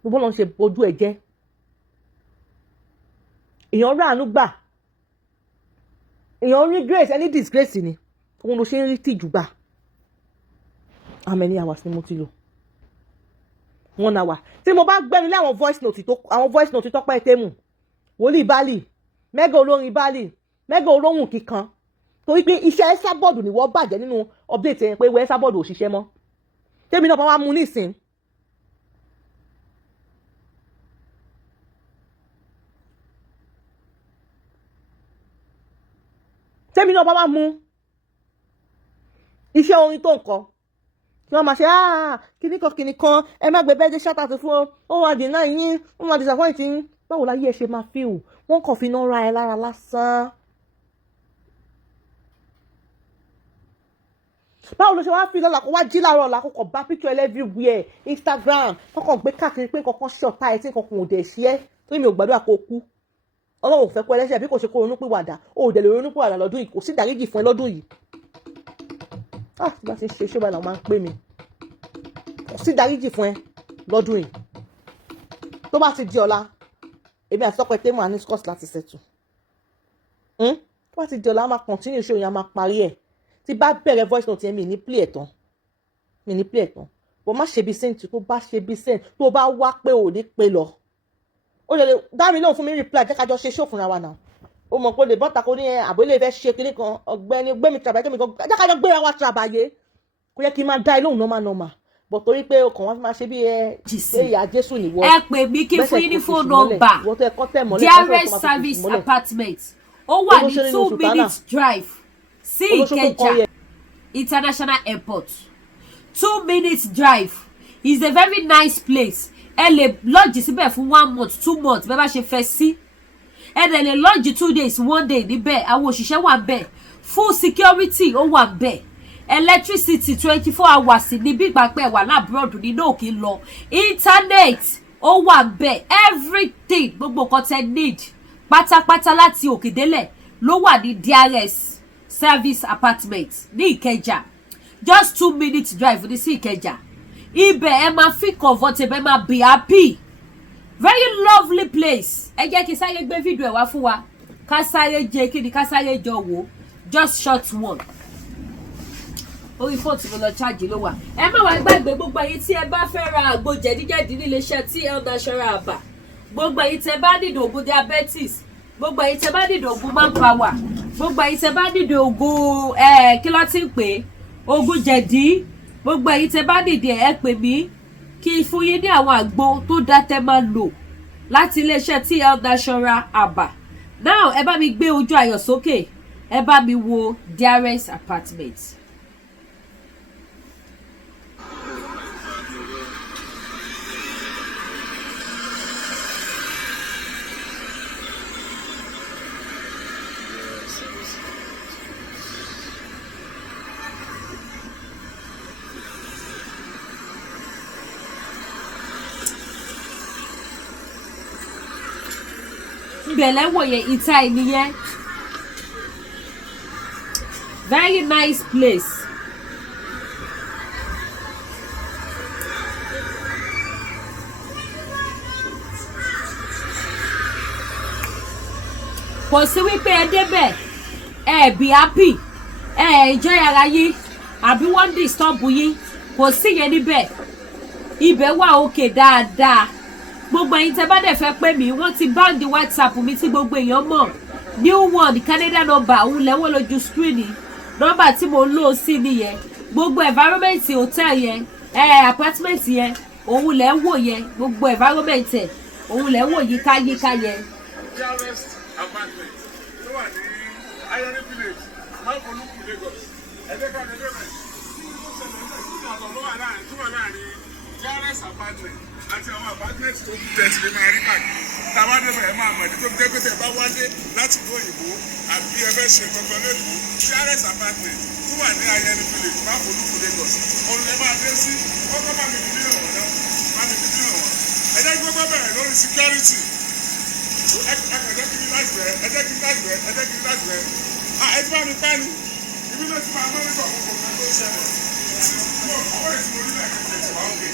gbogbo lọ́n ṣe bojú ẹ̀ jẹ́ èèyàn rí àánú gbà èèyàn rí grace ẹni disgrace ni òun ló ṣe ń rí tìjú gbà how many hours ni mo ti lò 1 hour tí mo bá gbẹ́nu lé àwọn voice note Tọ́pẹ́ Tẹ́mù wòlíì Bálì mẹ́gà olórin Bálì mẹ́gà olóhùn kíkan torí pé iṣẹ́ Ẹ́sàbọ̀dù ni wọ́n bàjẹ́ nínú update yẹn pé wọ́n Ẹ́sàbọ̀dù ò ṣiṣẹ́ mọ́ tèmi náà bá wá mú nísìn tèmi náà bá wá mú iṣẹ́ orin tó nǹkan kí wọ́n máa ṣe kíní kan ẹ má gbé bẹ́ẹ̀ ṣáta tó fún ó wà dènà yín ó wà disappoint yín báwo láyé ẹ ṣe máa feel wọ́n kàn fi iná ra ẹ lára lásán. báwo ló ṣe wá fi lọ́la kó wá jí láàárọ̀ ọ̀la kó kàn bá picture everywhere Instagram kó kàn gbé káàkiri pé kankan ṣọ̀tá ẹ̀ tí kankan ò dẹ̀ ṣe é tó mi ò gbàdúrà kó kú Ọlọ́run ò fẹ́ kó ẹlẹ́ṣẹ̀ bí kò ṣe kó ronúpìwàdà ó dẹ̀ lè ronúpìwàdà lọ́dún yìí kò sí ìdáríjì fún ẹ lọ́dún yìí tí bá ti ń ṣe ṣé báyìí làwọn máa ń pè mí kò sí ìdáríjì fún ẹ lọ́dún yìí tó bá ti di ọ̀la èmi àti Tọ́pẹ́ Tẹ́mù àní scott láti ṣètò tó bá ti di ọ̀la a máa continue show yẹn a máa parí ẹ̀ tí bá bẹ̀rẹ̀ voice note yẹn mi ní play ẹ̀tàn bó má ṣe bí sẹ́ǹtì tó bá ṣe bí sẹ́ǹtì tó bá wá pé ò ní pé lọ ó lè dá mi lóhùn fún mi reply jẹ́ ká jọ ṣe show fúnra wa náà ó mọ̀ pé ó lè bọ́ta kó ní àbó ilé ìfẹ́ ṣe kinní kan ọ̀gbẹ́ni gbẹ́mi tàbí ẹ̀jẹ̀ mi kan jẹ́ ká jọ gbéra wa tàbàyé kó yẹ kí n máa dá ilé òun normal bọ̀ torí pé ọkàn wọn máa ṣe bí ìyá Jésù nìwọ ẹ pè mí kí fún yín ní phone number DRS service apartment ó wà ní 2 minutes drive sí Ìkẹjà International Airport 2 minutes drive is a very nice place ẹ lè lodge síbẹ̀ fún 1 month 2 months bẹ́ẹ̀ bá ṣe fẹ́ sí ẹ dẹ̀ lè lodge 2 days 1 day níbẹ̀ àwọn òṣìṣẹ́ wà bẹ́ẹ̀ full security ó wà bẹ́ẹ̀ electricity 24 hours ní bí ìgbàpẹ́ wà lábúròdù nínú òkè lọ internet ó wà bẹ́ẹ̀ everything gbogbo nǹkan tẹ́ need pátápátá láti òkè délẹ̀ ló wà ní DRS service apartment ní Ìkẹjà just 2 minutes drive ní sí Ìkẹjà ibẹ̀ ẹ máa feel comfortable ẹ máa be happy very lovely place ẹ jẹ́ kí sáré gbé fídíò ẹ̀ wá fún wa ká sáré jẹ kí ni ká sáré jọ wò just short one orí fóònù tí mo lọ ṣáàjì ló wà ẹ má wá gbàgbé gbogbo èyí tí ẹ bá fẹ́ ra àgbo jẹ̀díjẹ̀dí níléeṣẹ́ TL Natural Aba gbogbo èyí tẹ bá nílò ògùn diabetes gbogbo èyí tẹ bá nílò ògùn manpower gbogbo èyí tẹ bá nílò ògùn kí ló ti ń pè ògùn jẹ̀dí gbogbo èyí tẹ bá nílò ẹ pè mí kí fún yín ní àwọn àgbo tó dá tẹ máa lò láti iléeṣẹ́ TL National Aba. Now ẹ bá mi gbé ojú ayọ̀ sókè, ẹ bá mi wo Dearest Apartment. Ibẹ̀lẹ̀ wò yẹn ìta ìnìyẹn. Very nice place. Kò sí wípé ẹ débẹ̀ ẹ be happy ẹ enjoy ara yín àbí wọ́n disturb yín, kò sí yẹn níbẹ̀. Ibẹ̀ wà òkè dáadáa. Gbogbo ẹ̀yin tẹ́ bá dẹ̀ fẹ́ pè mí, wọ́n ti báńdì WhatsApp mi tí gbogbo èèyàn mọ̀. New one Canada number òun lẹ́wọ́ lójú screen. Nọ́mbà tí mo ń lò sí nìyẹn. Gbogbo environment hotel yẹn, apartment yẹn, òun lẹ́ ń wò yẹn. Gbogbo environment ẹ̀, òun lẹ́ ń wò yíká yẹn. Dearest Apartment tó wà ní Ayọ̀ní Village, Máfolúkù, Lagos. Ẹ̀dẹ́ka ẹ̀dẹ́gbẹ̀rẹ̀ tó wà láàrin Dearest Apartment àti àwọn apartment tó kú tẹ̀sí lè máa rí káàkiri. Tàbá débẹ̀ ẹ̀ máa mọ̀ ní tó fi jẹ́ pé tẹ̀ bá wálé láti ìlú òyìnbó àbí ẹ fẹ́ ṣe kankan lẹ́kọ̀ọ́. Dearest Apartment tó wà ní Ayọ̀ní Village, Máfolúkù, Lagos. Òun lè máa dé sí ọkọ̀ bá mi fi hàn wọ́n náà. Bá mi fi hàn wọ́n. Ẹ jẹ́ kí gbogbo bẹ̀rẹ̀ lórí security. Ẹ jẹ́ kí n láti bẹ̀rẹ̀. Ẹ ti bá mi pa ni. Ibi náà ti máa mọ́nítọ̀ gbogbo nǹkan tó ṣẹlẹ̀. Ọwọ́ ìtì mo nílẹ̀ ẹ̀kọ́ ti wà ókè.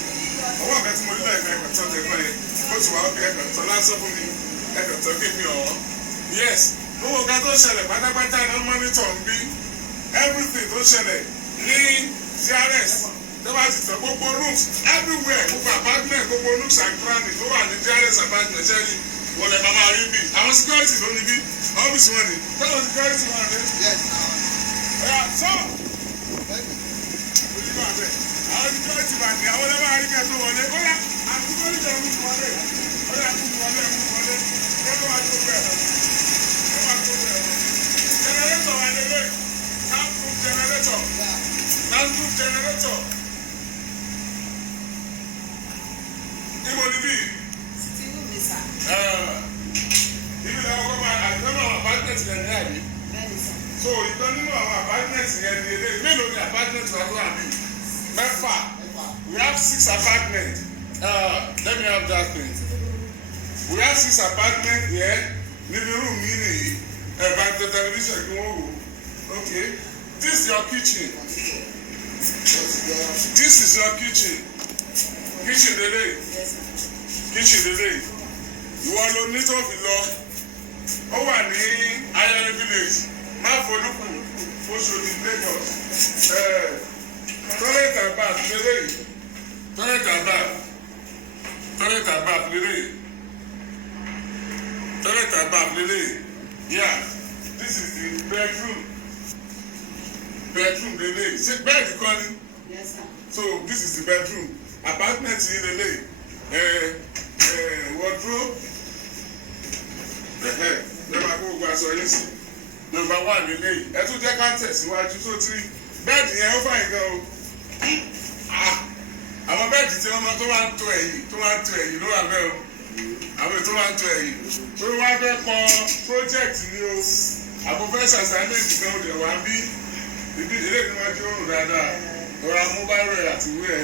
Ọwọ́ ọ̀gá tí mo nílẹ̀ ẹ̀kọ́ tó tẹ̀ náà yẹn. Ó ti wà ókè ẹ̀kọ́ tó lásán fún mi. Ẹ̀kọ́ tó gbé mi ọ̀wọ́. Yes, gbogbo nǹkan tó ṣẹlẹ̀ pátápátá náà mọ́nítọ̀ ń bí. Everything tó ṣẹlẹ̀ ní DRS. Tó bá ti tẹ̀ gbogbo rooms everywhere, gbogbo apartment, gbogbo nooks and crannies tó wà ní DRS apartment ṣẹ́yìn. Wọ́n lè máa rí bí. Àwọn security ló ní bí. Ọ́fíìsì wọn ni. Táwọn security wọn ni. Ọ̀yà sọ́ọ̀. Àwọn security wà ní àwọn ọlọ́wọ́ àríkẹ́ tó wọlé. Ọ̀yà àtúntò ìjọ ń wọlé. Ọ̀yà àtúntò wọlé wọlé. Ẹ̀rọ wa tó bẹ̀rẹ̀. Ẹ̀rọ wa tó bẹ̀rẹ̀. Generator wà lélẹ̀. Soundproof generator. Soundproof generator. Ìmọ̀ níbí. Ibi làwọn kọ́ máa àgbẹ̀mọ̀ àwọn apartment yẹn ní àbí. So ìkan nínú àwọn apartment yẹn ní ilé mélòó ni apartment wà tó àbí? Mẹ́fà. We have 6 apartments. Let me have that thing. We have 6 apartments here. Níbi room yìí nìyí. Bá tẹ television kí wọ́n wò. Okay. This is your kitchen. This is your kitchen. Kitchen lele. Kitchen lele. Ìwọ ló ní tó fi lọ. Ó wà ní Ayọ̀ní Village, Máfolúkù, Oṣòdì, Lagos. Toilet and bath lélẹ̀. Toilet and bath. Toilet and bath lélẹ̀. Toilet and bath lélẹ̀. Yeah, this is the bedroom. Bedroom lélẹ̀. Ṣé bẹ́ẹ̀dì kọ́ ni? Yes, sir. So this is the bedroom. Apartment yìí lélẹ̀. Wardrobe. Lọ́ba kó gbogbo aṣọ yín sí. Yorùbá wà nílé yìí. Ẹ tún jẹ́ ká tẹ̀síwájú tó tí bẹ́ẹ̀dì yẹn ó fàyè gan o. Àwọn bẹ́ẹ̀dì tí wọ́n tó máa ń to ẹ̀yìn ló wà bẹ́ẹ̀ o. Àwọn ètò máa ń to ẹ̀yìn. Tó wá fẹ́ kọ project ni o. Àbúfẹ́sì assignment kan ò lè wá bí. Ibi ilé ni wọ́n ti rọrùn dáadáa. Ọ̀rọ̀ amúbárẹ̀ àti wíwẹ̀.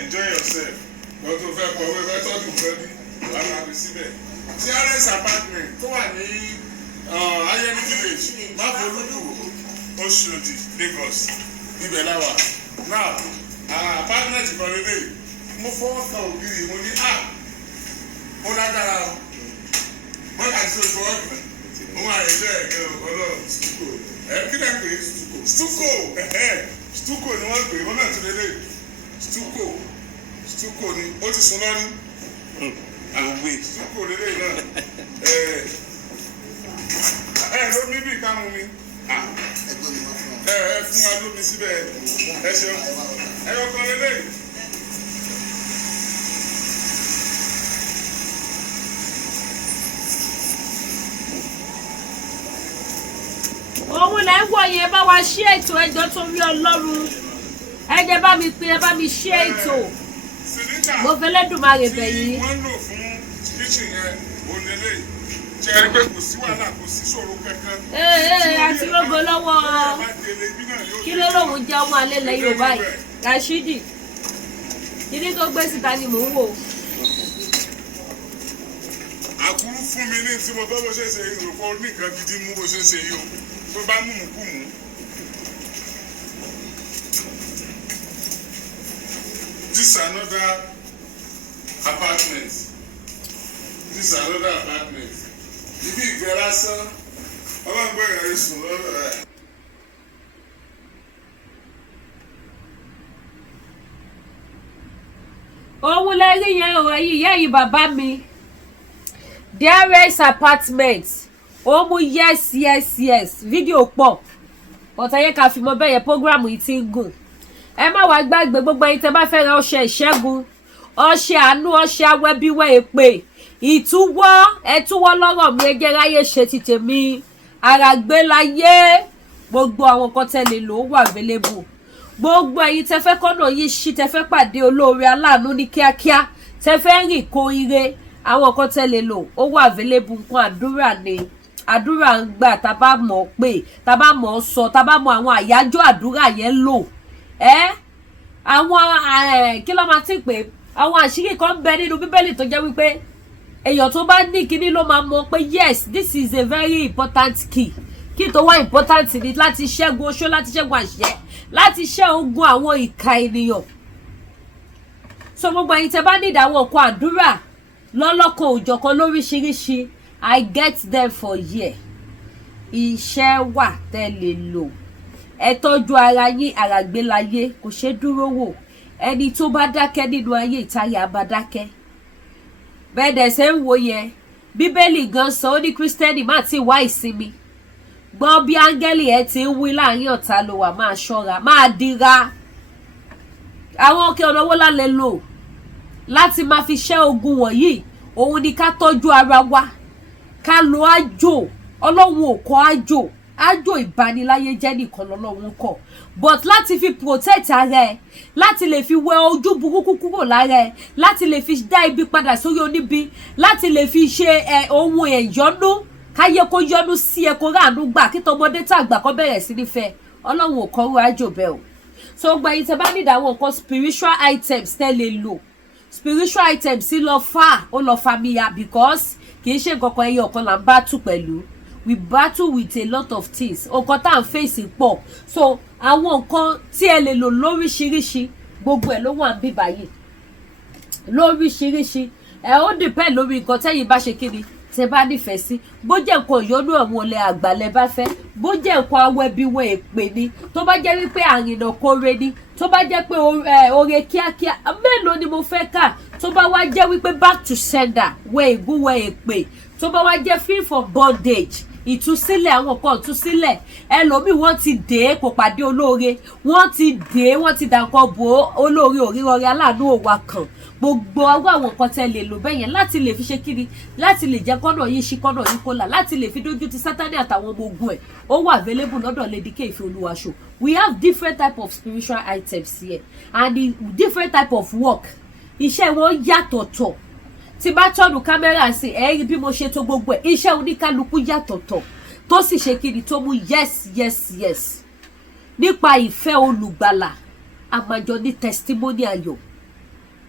Enjoy yourself. Wọ́n tó fẹ́ kọ wíwẹ́ tọ́jú fẹ́ bí. Wàá máa fi síbẹ̀. DRS apartment tó wà ní Ayọ̀ní Village, Máfolúkù, Oṣòdì, Lagos. Ibẹ̀ la wà. Now, apartment kan lélẹ̀. Mo fọwọ́ kan ògiri mo ní ó lágbára o. Wọ́n kà sí oṣù ọ̀gbìn. Mo máa yẹ jẹ́ ẹ̀kẹ́ ọlọ́run stuko. Kí lẹ́ pè é? Stuko. Stuko ni wọ́n pè é. Wọ́n náà tún lélẹ̀. Stuko ni ó ti sún lọ́rí. Àwògbé. Stuko lélẹ̀ náà. Ló ní bí ká mú mi. Fún wa lómi síbẹ̀. Ẹ ṣeun. Ẹyọ kan lélẹ̀. lẹ́wọ̀ yẹn bá wa ṣí ètò ẹjọ́ torí Ọlọ́run ẹjẹ bá mi pín ẹ bá mi ṣí ètò mo fẹ́ lẹ́dùnmáre bẹ̀ yìí. wọ́n lò fún kíchìn yẹn onílé jẹ́ rí pé kò sí wàhálà kò sí ṣòro kankan. àti rogo lọ́wọ́ kí ló lóun jẹ́ ọmọ alẹ́ lẹ́yìn ò báyìí Rashidi ìdí tó gbé síta ni mò ń wò. àkúrú fún mi ní tí mo fẹ́ bó ṣe ṣe yìí rò pé ó ní nǹkan gidi mú bó ṣe ṣe yìí o tó bá mú kú mú. This is another apartment. This is another apartment. Ibi ìgbẹ́ lásán ọba ń gbọ́ ìrìn sùn lọ́dọ̀ rẹ̀. òun lè rí yẹn o ẹ̀yin ìyá yìí bàbá mi dearest apartment ó mú yes fídíò pọ̀ ọ̀tá yẹn ká fi mọ bẹ́ẹ̀ yẹn program yìí ti ń gùn ẹ má wá gbàgbé gbogbo ẹ̀yin tẹ́ bá fẹ́ ra ọṣẹ ìṣẹ́gun ọṣẹ àánú ọṣẹ awẹ́bíwẹ́ èpè ìtúwọ́ ẹtúwọ́ lọ́rọ̀ mi ẹgẹ́ ráyè ṣe ti tèmi àràgbé láyé gbogbo àwọn nǹkan tẹ́ lè lò ó wà available gbogbo ẹ̀yin tẹ́ fẹ́ kọ́nà yìí ṣí tẹ́ fẹ́ pàdé olóore aláàánú ní kíákíá tẹ́ fẹ́ rìn kó ire àwọn nǹkan tẹ́ lè lò ó wà available nǹkan àdúrà ni àdúrà ń gbà tá bá mọ̀ pé tá bá mọ̀ sọ tá bá mọ̀ àwọn àyájọ́ àdúrà yẹn lò àwọn kí ló máa ti pè àwọn àṣírí kan bẹ nínú bíbélì tó jẹ́ wípé èèyàn tó bá ní kíní ló máa mọ̀ pé yes this is a very important key kí tó wá important ni láti ṣẹ́gun oṣó láti ṣẹ́gun àṣẹ láti ṣẹ́ ogun àwọn ìka ènìyàn so gbogbo ẹ̀yin tẹ́ bá ní ìdáwọ́ nǹkan àdúrà lọ́lọ́kan òjọ̀kan lóríṣiríṣi I get them for here iṣẹ́ wà tẹ́ lè lò ẹ tọ́jú ara yín àràgbé láyé kò ṣe dúró wò ẹni tó bá dákẹ́ nínú ayé ìtayà bá dákẹ́ bẹ́ẹ̀ dẹ̀ ṣe ń wo yẹn bíbélì gan sọ ó ní kírísítẹ́nì má ti wá ìsinmi gbọ́ bí áńgẹ́lì ẹ ti ń wí láàrin ọ̀tá ló wà máa ṣọ́ra máa dira àwọn òkè ọ̀nà owó lálẹ́ lò láti máa fi ṣẹ́ ogun wọ̀nyí òun ni ká tọ́jú ara wa ká lo àjò ọlọ́run ò kọ́ àjò ìbániláyé jẹ́ nìkan lọ́lọ́run kọ́ but láti fi protect ara ẹ láti lè fi wẹ ojú burúkú kúrò lára ẹ láti lè fi dá ibi padà sórí oníbi láti lè fi ṣe ohun ẹ̀yọ́nú káyé kó yọ́nú sí ẹ kó ráàánú gbà kí tọmọdé tàgbà kó bẹ̀rẹ̀ sí ní fẹ́ ọlọ́run ò kọ́rú àjò bẹ́ẹ̀ o so gba yìí tẹ́ bá nídìí àwọn nǹkan spiritual items tẹ́ lè lò spiritual items sí lọ fà ó lọ fa mi ya because kì í ṣe nǹkan kan ẹyọ kan là ń battle pẹ̀lú we battle with a lot of things nǹkan tá à ń fèsì pọ̀ so àwọn nǹkan tí ẹ lè lò lóríṣiríṣi gbogbo ẹ̀ ló wà ń bí báyìí lóríṣiríṣi ó depend lórí nǹkan tẹ́yin bá ṣe kíni tẹ́ bá nífẹ̀ẹ́ sí bó jẹ́ nǹkan ìyọ́nú àwọn olè àgbàlẹ̀ bá fẹ́ bó jẹ́ nǹkan awẹ́bíwẹ́ èpè ni tó bá jẹ́ wípé àrìnà kóre ni tó bá jẹ́ pé oore kíákíá mélòó ni mo fẹ́ kà tó bá wá jẹ́ wípé back to sender wẹ ègún wẹ èpè tó bá wá jẹ́ free from bondage ìtúsílẹ̀ àwọn kan ìtúsílẹ̀ ẹlòmíì wọ́n ti dè é kò pàdé olóore wọ́n ti dè é wọ́n ti dànkan bò ó olóore òrírọ̀rẹ́ aláàánú òwà kan gbogbo ọwọ́ àwọn nǹkan tẹ́ lè lò bẹ́ẹ̀ yẹn láti lè fi ṣe kiri láti lè jẹ́ kọ́nà yìí ṣí kọ́nà yìí kọ́là láti lè fi dójú ti Sátánì àtàwọn ọmọ ogun ẹ̀ ó wà available lọ́dọ̀ Lady K Efi Oluwasho we have different type of spiritual items here and the different type of work iṣẹ́ wọn yàtọ̀tọ̀ tí bá tọ́nu kámẹ́rà sí rí bí mo ṣe tó gbogbo ẹ̀ iṣẹ́ oníkálukú yàtọ̀tọ̀ tó sì ṣe kiri tó mú yes nípa ìfẹ́ olùgbàlà àmàjọ ní testimony ayọ̀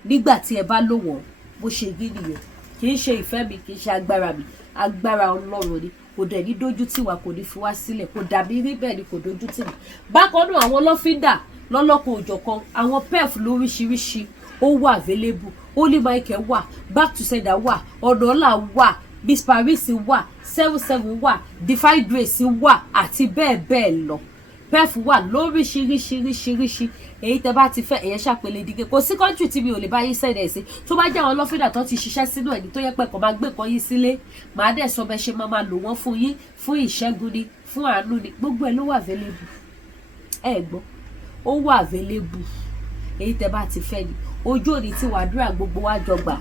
nígbà tí ẹ bá lò wọ́n bó ṣe rí nìyẹn kì í ṣe ìfẹ́ mi kì í ṣe agbára mi agbára Ọlọ́run ni kò dẹ̀ ní dójú tì wá kò ní fi wá sílẹ̀ kò dàbí rí bẹ́ẹ̀ ni kò dójú tì mí bákan náà àwọn lọ́fíńdà lọ́lọ́kan òjọ̀kan àwọn pef lóríṣiríṣi ó wà available Holy Michael wà back to sender wà ọ̀nàọ́là wà Miss Paris wà 77 wà Defy Grace wà àti bẹ́ẹ̀ bẹ́ẹ̀ lọ pef wà lóríṣiríṣiríṣiríṣi èyí tẹ́ bá ti fẹ́ ẹ̀yẹ ṣàpèlè dìde kò sí country tí mi ò lè bá yín sẹ́dẹ̀ sí tó bá jẹ́ àwọn lọ́fíńdà tó ti ṣiṣẹ́ sínú ẹ̀ní tó yẹ pé kò máa gbé kan yín sílé màá dẹ̀ sọ bẹ́ẹ̀ ṣe máa lò wọ́n fún yín fún ìṣẹ́gun ni fún àánú ni gbogbo ẹ̀ ló wà available gbọ́ ó wà available èyí tẹ́ bá ti fẹ́ ni ojú òní tí wàdúrà gbogbo wa jọ gbà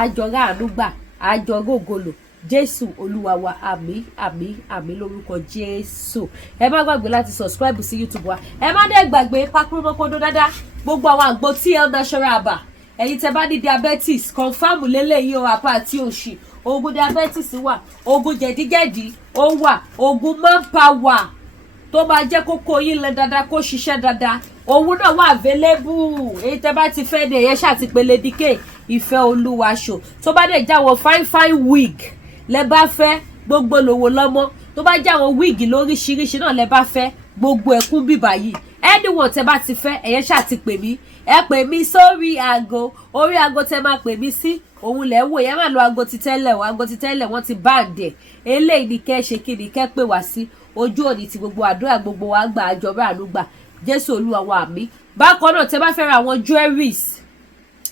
àjọ ráàánú gbà àjọ rógolo Jésù Olúwa wa, àmín àmín àmín lórúkọ Jésù. Ẹ má gbàgbé láti subscribe sí YouTube wa. Ẹ má dẹ̀ gbàgbé pákúrúmọ́kọ́dọ́ dáadáa gbogbo àwọn àgbo TL natural herbal. Ẹ̀yin tẹ́ bá ní diabetes confam lélẹ́yìí o apá àti òṣì. Oògùn diabetes wà, oògùn jẹ̀díjẹ̀dí ó wà, oògùn manpower tó máa jẹ́ kókó yín lẹ dáadáa kó ṣiṣẹ́ dáadáa. Òun náà wà available. Èyí tẹ́ bá ti fẹ́ ní ẹ̀yẹ́ ṣàtìpele DK Ìfẹ́ Olúwa show. Tó bá dẹ̀ jáwọ́ fine wig lẹ bá fẹ́ gbogbo lówó lọ́mọ. Tó bá jáwọ́ wig lóríṣiríṣi náà lẹ bá fẹ́ gbogbo ẹ̀kún bíbá yìí. Anyone tẹ́ bá ti fẹ́ ẹ̀yẹ́ ṣàtìpè mí. Ẹ pè mí sórí aago. Orí aago tẹ́ máa pè mí sí. Òun lẹ wò yẹn máa lo aago ti tẹ́lẹ̀ o. Aago ti tẹ́lẹ̀ wọ́n ti band ẹ̀. Eléyìí ni kẹ́ ṣe kí ni kẹ́ pè wá sí. Ojú òní ti gbogbo àdúrà gbogbo wa gbà àjọba ànúgbà. Jésù Olúwa wa, àmín. Bákan náà tẹ́ bá fẹ́ ra àwọn jewelries,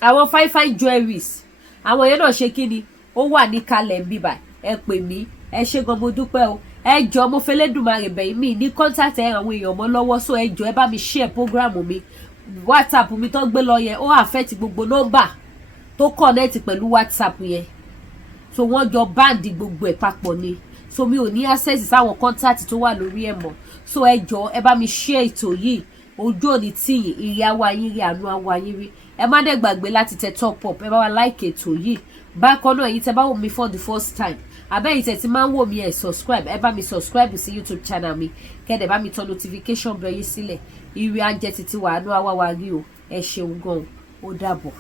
àwọn fine jewelries, àwọn yẹn náà ṣe kí ni ó wà ní kalẹ̀ ń bíbà. Ẹ pè mí, ẹ ṣé gan mo dúpẹ́ o. Ẹ jọ̀ọ́ mo fẹ́ lẹ́dùnmarè bẹ̀yìn mi ní contact àwọn èèyàn mọ́ lọ́wọ́, so ẹ jọ̀ọ́ ẹ bá mi share program mi. WhatsApp mi tó gbé lọ yẹn ó affect gbogbo nọ́mbà tó connect pẹ̀lú WhatsApp yẹn, so wọ́n jọ band gbogbo ẹ̀ papọ̀ ni, so mi ò ní access sáwọn contact tó wà lórí ẹ̀ mọ́. So ẹ jọ̀ọ́ ẹ bá mi share ètò yìí. Ojú òní tíyìn, ìrì àwa yín rí, àánú àwa yín rí. Ẹ má dẹ̀ gbàgbé láti tẹ top up, ẹ bá wa like ètò yìí. Bákan náà ẹ̀yin tẹ́ bá wò mí for the first time, àbẹ́yìn tẹ́ ti máa ń wò mí ẹ subscribe, ẹ bá mi subscribe sí YouTube channel mi. Kẹ́dẹ̀ bá mi tọ notification bell yín sílẹ̀. Ìrì ajẹ́ títí wà, àánú àwa wa rí o. Ẹ ṣeun gan, ó dàbọ̀.